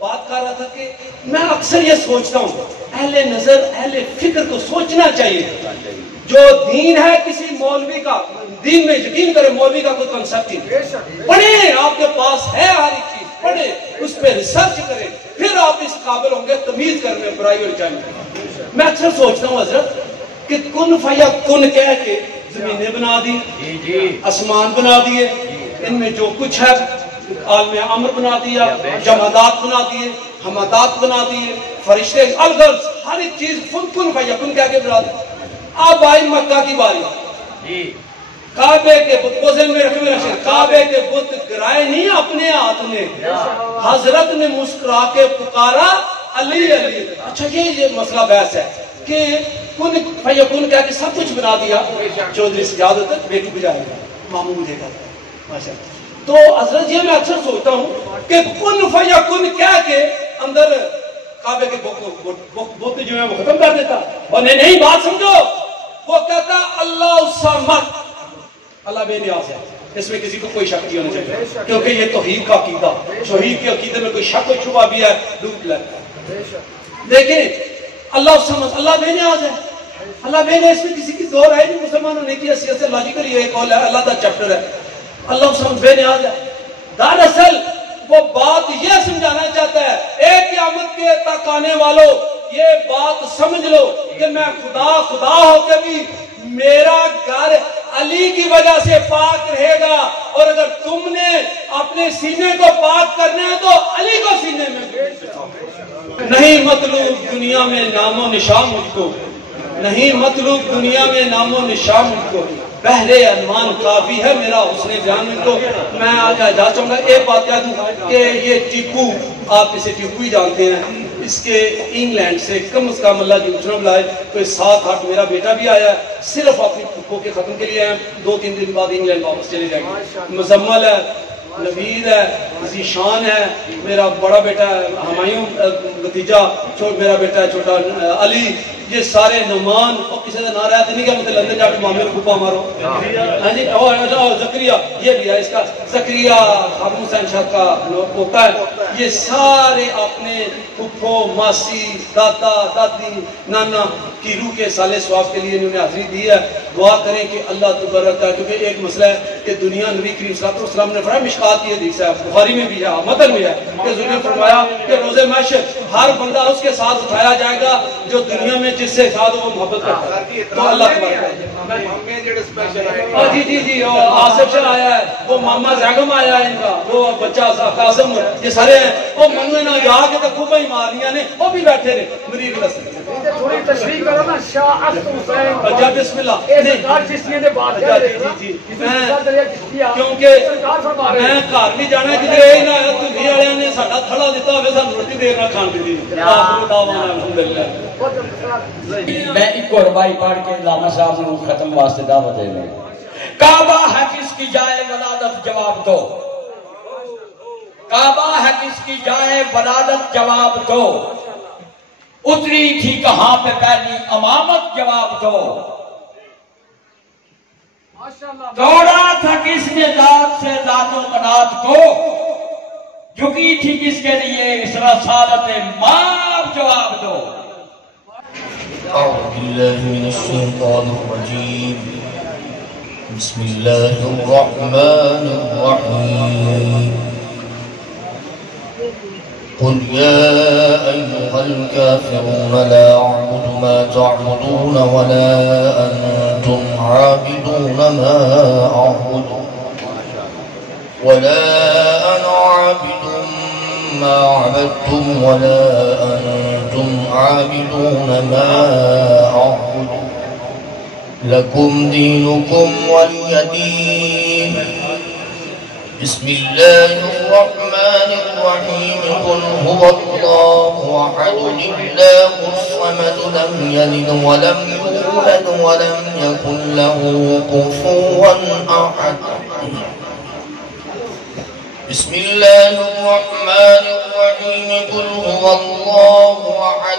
بات کر رہا تھا کہ میں اکثر یہ سوچتا ہوں اہل نظر اہل فکر کو سوچنا چاہیے جو دین ہے کسی مولوی کا دین میں یقین کرے مولوی کا کوئی کنسپٹ نہیں پڑھیں آپ کے پاس ہے ہر ایک چیز پڑھیں اس پہ ریسرچ کریں پھر آپ اس قابل ہوں گے تمیز کرنے برائی اور اچھائی میں اکثر سوچتا ہوں حضرت کہ کن فیا کن کہہ کے زمینیں بنا دی آسمان بنا دیے ان میں جو کچھ ہے عالم امر بنا دیا جمادات بنا دیے حمادات بنا دیے فرشتے الغرض ہر ایک چیز کن فیا کن کہہ کے بنا دی اب آئی مکہ کی باری کعبے کے بت کعبے کے بت گرائے نہیں اپنے ہاتھ میں حضرت نے مسکرا کے پکارا علی علی اچھا یہ مسئلہ بحث ہے کہ کن فیکون کہہ کے سب کچھ بنا دیا چودھری سجادت بیٹی بجائے ماموں مجھے کہتا ہے تو حضرت یہ میں اکثر سوچتا ہوں کہ کن فیکون کہہ کے اندر کعبے کے بت جو ہے وہ ختم کر دیتا اور نہیں بات سمجھو وہ کہتا اللہ الصمد اللہ بے نیاز ہے اس میں کسی کو کوئی شک نہیں ہونا چاہیے کیونکہ یہ توحید کا عقیدہ توحید کے عقیدے میں کوئی شک و شبہ بھی ہے ڈوب لگتا ہے دیکھیں اللہ الصمد اللہ بے نیاز ہے اللہ بے نیاز اس میں کسی کی دور ہے نہیں مسلمانوں نے کی حیثیت سے لاجیکل یہ قول ہے اللہ کا چیپٹر ہے اللہ الصمد بے نیاز ہے دراصل وہ بات یہ سمجھانا چاہتا ہے ایک قیامت کے تک آنے والوں یہ بات سمجھ لو کہ میں خدا ہو کے بھی میرا گھر علی کی وجہ سے پاک رہے گا اور اگر تم نے اپنے سینے کو پاک کرنا ہے تو علی کو سینے میں نہیں مطلوب دنیا میں نام و نشان مجھ کو نہیں مطلوب دنیا میں نام و نشان مجھ کو پہلے عنوان کافی ہے میرا حسن بیان میں تو میں آج جا چاہوں گا ایک بات کہہ دوں کہ یہ ٹیپو آپ اسے ٹیپو ہی جانتے ہیں اس کے انگلینڈ سے کم از کم اللہ کی حسن بلائے کوئی 7-8 میرا بیٹا بھی آیا ہے صرف اپنی ٹیپو کے ختم کے لیے ہیں 2-3 دن بعد انگلینڈ واپس چلے جائیں گے مزمل ہے نوید ہے ذیشان ہے میرا بڑا بیٹا ہے ہمایوں بھتیجا میرا بیٹا ہے چھوٹا علی یہ سارے نعمان اور کسی کا نام رہا نہیں کہ مطلب لندن جا کے مامے کو کھپا مارو ہاں جی زکریا یہ بھی ہے اس کا زکریا خاتون حسین شاہ کا ہوتا ہے یہ سارے اپنے پھپھو ماسی دادا دادی نانا کی روح کے صالح ثواب کے لیے انہوں نے حاضری دی ہے دعا کریں کہ اللہ تبارک ہے کیونکہ ایک مسئلہ ہے کہ دنیا نبی کریم صلی اللہ علیہ وسلم نے فرمایا مشکات یہ حدیث ہے بخاری میں بھی ہے متن میں ہے کہ حضور نے فرمایا کہ روز محشر ہر بندہ اس کے ساتھ اٹھایا جائے گا جو دنیا میں جس سے ساتھ وہ محبت کرتا ہے تو اللہ تبارک ہے جی جی جی آصف شاہ آیا ہے وہ ماما زیگم آیا ہے ان کا وہ بچہ قاسم یہ سارے ہیں وہ منوے نہ جا کے تو خوبہ ہی مارنیاں نے وہ بھی بیٹھے نے مریض رسل تھوڑی تشریح کرو نا شاہ اصل حسین اچھا بسم اللہ سرکار چشتیاں دے بات جی جی کیونکہ میں گھر بھی جانا کدھر یہ نہ دھلی والے نے ساڈا تھڑا دیتا ہوئے سانو روٹی دیر نہ کھان دی میں ایک اور روائی پڑھ کے علامہ صاحب نے ختم واسطے دعوت دے رہے کعبہ ہے کس کی جائے ولادت جواب دو کعبہ ہے کس کی جائے ولادت جواب دو اتری تھی کہاں پہ پہلی امامت جواب دو دوڑا تھا کس نے ذات سے ذات و منات کو جھکی تھی کس کے لیے اس رسالت ماں جواب دو اعوذ باللہ من الشیطان الرجیم بسم اللہ الرحمن الرحیم قل يا أيها الكافرون لا أعبد ما تعبدون ولا أنتم عابدون ما أعبد ولا أنا عابد ما عبدتم ولا أنتم عابدون ما أعبد لكم دينكم ولي دين بسم الله الرحمن الرحيم قل هو الله أحد الله الصمد لم يلد ولم يولد ولم يكن له كفوا أحد بسم الله الرحمن الرحيم قل هو الله أحد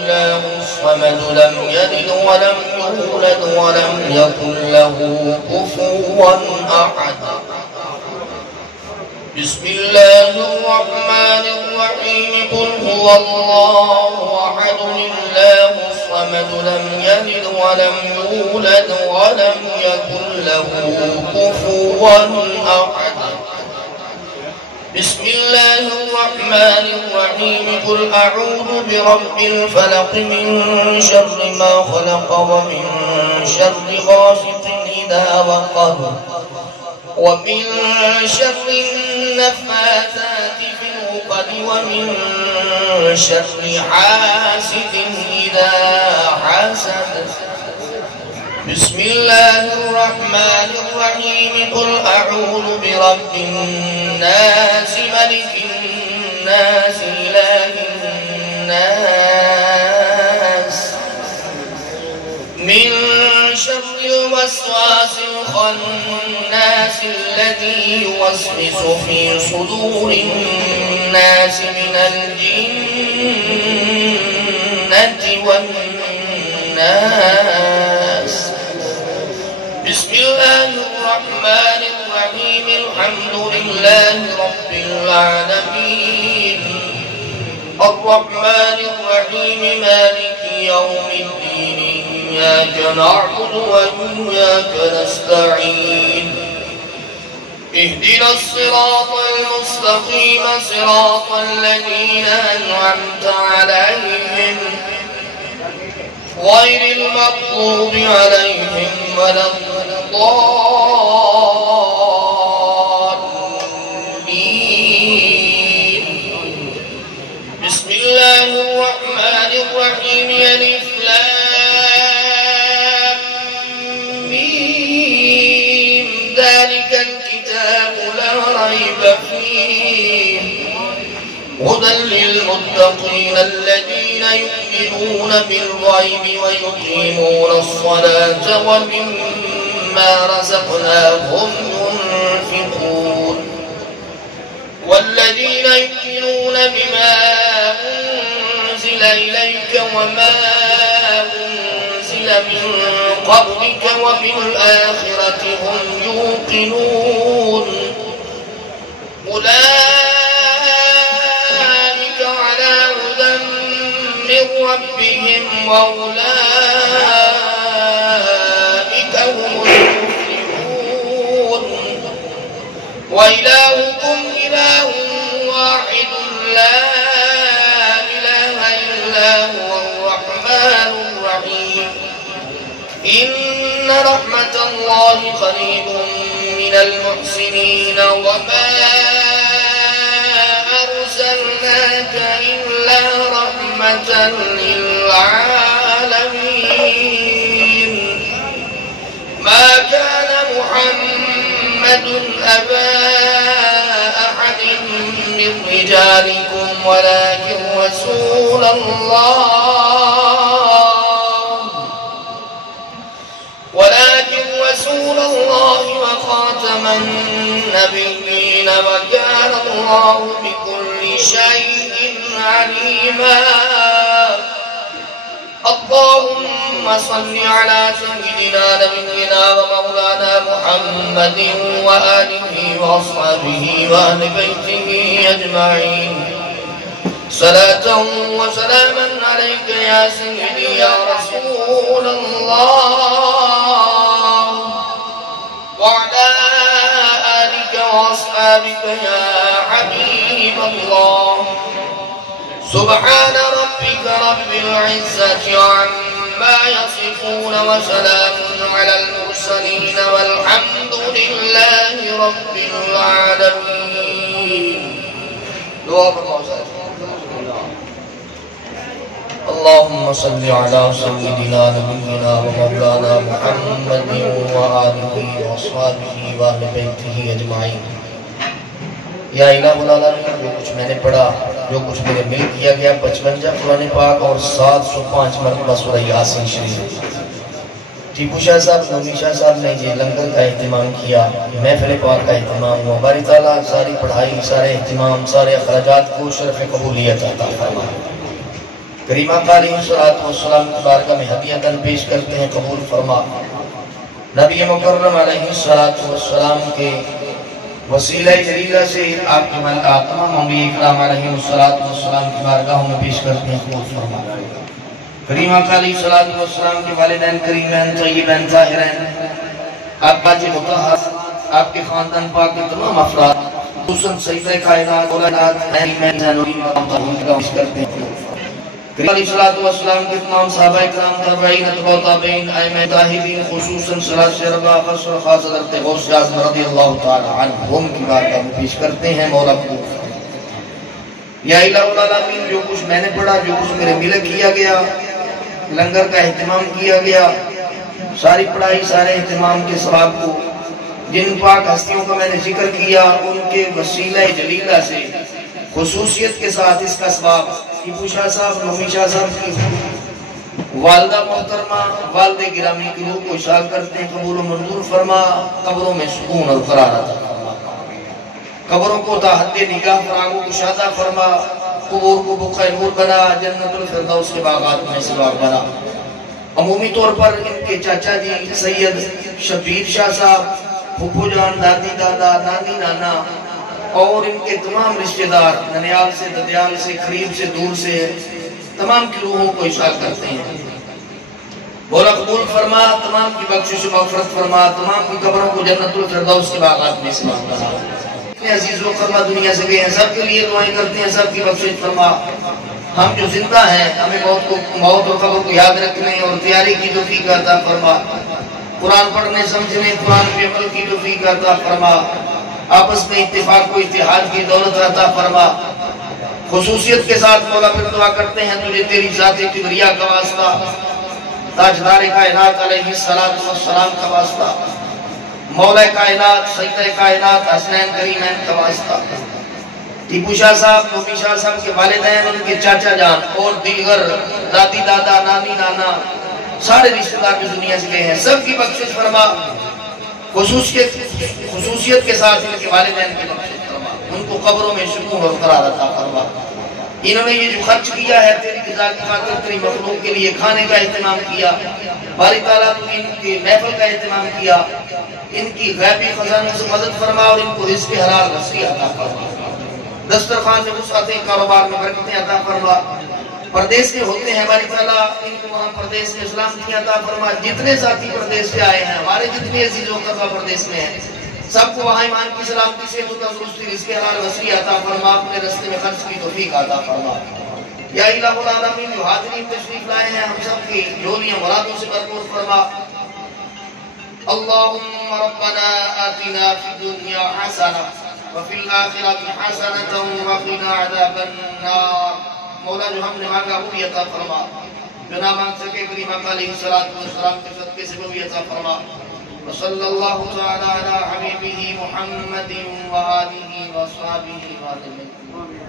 الله الصمد لم يلد ولم يولد ولم يكن له كفوا أحد بسم الله الرحمن الرحيم قل هو الله أحد الله الصمد لم يلد ولم يولد ولم يكن له كفوا أحد بسم الله الرحمن الرحيم قل أعوذ برب الفلق من شر ما خلق ومن شر غاسق إذا وقب ومن شر النفاثات في العقد ومن شر حاسد إذا حسد بسم الله الرحمن الرحيم قل أعوذ برب الناس ملك الناس إله الناس من شر الوسواس الخناس الذي يوسوس في صدور الناس من الجنة والناس بسم الله الرحمن الرحيم الحمد لله رب العالمين الرحمن الرحيم مالك يوم الدين إياك نعبد وإياك نستعين اهدنا الصراط المستقيم صراط الذين أنعمت عليهم غير المغضوب عليهم ولا الضالين بسم الله الرحمن الرحيم ألف لام ميم ذلك الكتاب لا ريب فيه هدى للمتقين الذين يؤمنون بالغيب ويقيمون الصلاة ومما رزقناهم ينفقون والذين يؤمنون بما أنزل إليك وما قبلك وبالآخرة هم يوقنون أولئك على هدى من ربهم وأولئك هم المفلحون وإلهكم إله واحد لا إله إلا هو الرحمن الرحيم إن رحمة الله قريب من المحسنين وما أرسلناك إلا رحمة للعالمين ما كان محمد أبا أحد من رجالكم ولكن رسول الله وخاتم النبيين وكان الله بكل شيء عليما اللهم صل على سيدنا نبينا ومولانا محمد وآله وأصحابه وأهل بيته أجمعين صلاة وسلاما عليك يا سيدي يا رسول الله وعلى آلك وأصحابك يا حبيب الله سبحان ربك رب العزة عما يصفون وسلام على المرسلين والحمد لله رب العالمين اللهم صل على سيدنا نبينا ومولانا محمد وآله وأصحابه وأهل بيته أجمعين یا الہ العالمین جو کچھ میں نے پڑھا جو کچھ میرے مل کیا گیا 55 قرآن پاک اور 705 مرتبہ سورہ یاسین شریف ٹیپو شاہ صاحب نومی شاہ صاحب نے یہ لنگر کا اہتمام کیا محفل پاک کا اہتمام ہوا باری تعالیٰ ساری پڑھائی سارے اہتمام سارے اخراجات کو شرف قبولیت عطا فرمائے کریمہ علیہ السلام کی بارگاہ میں ہدیہ پیش کرتے ہیں قبول فرما نبی مکرم علیہ السلام کے وسیلہ جلیلہ سے آپ کے ملکات تمام انبیاء اکرام علیہ السلام کی بارگاہوں میں پیش کرتے ہیں قبول فرما کریمہ علیہ السلام کے والدین کریمین طیبین طاہرین ابا جی مطہر آپ کے خاندان پاک کے تمام افراد خصوصاً سیدہ کائنات اولاد ایمین زنوری مطہرون کا پیش کرتے ہیں کریمہ علیہ السلام کے تمام صحابہ اکرام تابعین اتباع تابعین ائمہ طاہرین خصوصاً صلاح شربہ خصر خاص حضرت غوث اعظم رضی اللہ تعالی عنہم کی بارگاہ میں پیش کرتے ہیں مولا قبول یا الہ العالمین جو کچھ میں نے پڑھا جو کچھ میرے ملک کیا گیا لنگر کا اہتمام کیا گیا ساری پڑھائی سارے اہتمام کے ثواب کو جن پاک ہستیوں کا میں نے ذکر کیا ان کے وسیلہ جلیلہ سے خصوصیت کے ساتھ اس کا ثواب ٹیپو شاہ صاحب نومی شاہ صاحب کی والدہ محترمہ والد گرامی کی روح کو اشار کرتے ہیں قبول و منظور فرما قبروں میں سکون اور قرار عطا فرما قبروں کو تا حد نگاہ فراغ و کشادہ فرما قبور کو بقع نور بنا جنت الفردوس کے باغات میں سباب بنا عمومی طور پر ان کے چاچا جی سید شبیر شاہ صاحب پھپھو جان دادی دادا نانی نانا اور ان کے تمام رشتہ دار ننیال سے ددیال سے قریب سے دور سے تمام کی روحوں کو اشار کرتے ہیں مولا قبول فرما تمام کی بخشش و مغفرت فرما تمام کی قبروں کو جنت الفردوس کے باغات میں سباب بنا اتنے عزیز و کرما دنیا سے گئے ہیں سب کے لیے دعائیں کرتے ہیں سب کی بخشش فرما ہم جو زندہ ہیں ہمیں موت و قبر کو یاد رکھنے اور تیاری کی توفیق عطا فرما قرآن پڑھنے سمجھنے قرآن پہ عمل کی توفیق عطا فرما آپس میں اتفاق و اتحاد کی دولت عطا فرما خصوصیت کے ساتھ مولا پھر دعا کرتے ہیں تجھے تیری ذات کبریا کا واسطہ تاجدار کائنات علیہ السلام کا واسطہ مولا کائنات سیدہ کائنات حسنین کریمین کا واسطہ ٹیپو شاہ صاحب نومی شاہ صاحب کے والدین ان کے چاچا جان اور دیگر دادی دادا نانی نانا سارے رشتہ دار جو دنیا سے گئے ہیں سب کی بخشش فرما خصوصیت کے ساتھ ان کے والدین کی بخشش فرما ان کو قبروں میں سکون اور قرار عطا فرما انہوں نے یہ جو خرچ کیا ہے تیری رضا کی خاطر تیری مخلوق کے لیے کھانے کا اہتمام کیا باری تعالیٰ تو ان کی محفل کا اہتمام کیا، ان کی غیبی خزانوں سے مدد فرما اور ان کو رزق حلال وسیع عطا فرما، دسترخوان میں وسعتیں، کاروبار میں برکتیں عطا فرما۔ پردیس کے ہوتے ہیں باری تعالیٰ ان کو وہاں پردیس میں سلامتی عطا فرما۔ جتنے ساتھی پردیس سے آئے ہیں، ہمارے جتنے عزیزوں کا پردیس میں ہیں، سب کو وہاں ایمان کی سلامتی سے تو تندرستی رزق حلال وسیع عطا فرما، اپنے راستے میں خرچ کی توفیق عطا فرما۔ یا الہ العالمین، جو حاضرین تشریف لائے ہیں ہم سب کی جھولیاں مرادوں سے بھرپور فرما۔ اللہم ربنا آتنا فی الدنیا حسنہ وفی الآخرۃ حسنۃ وقنا عذاب النار۔ مولا جو ہم نے مانگا وہ بھی عطا فرما، جو نہ مانگ سکے کریمہ علیہ السلام کے صدقے سے وہ بھی عطا فرما۔ وصلی اللہ تعالی علی حبیبہ محمد وآلہ وصحبہ وسلم۔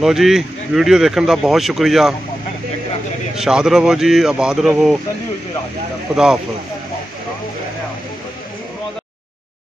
ਲੋ ਜੀ, ਵੀਡੀਓ ਦੇਖਣ ਦਾ ਬਹੁਤ ਸ਼ੁਕਰੀਆ। ਸ਼ਾਦ ਰਹੋ ਜੀ, ਆਬਾਦ ਰਹੋ। ਖੁਦਾ ਹਾਫਿਜ਼।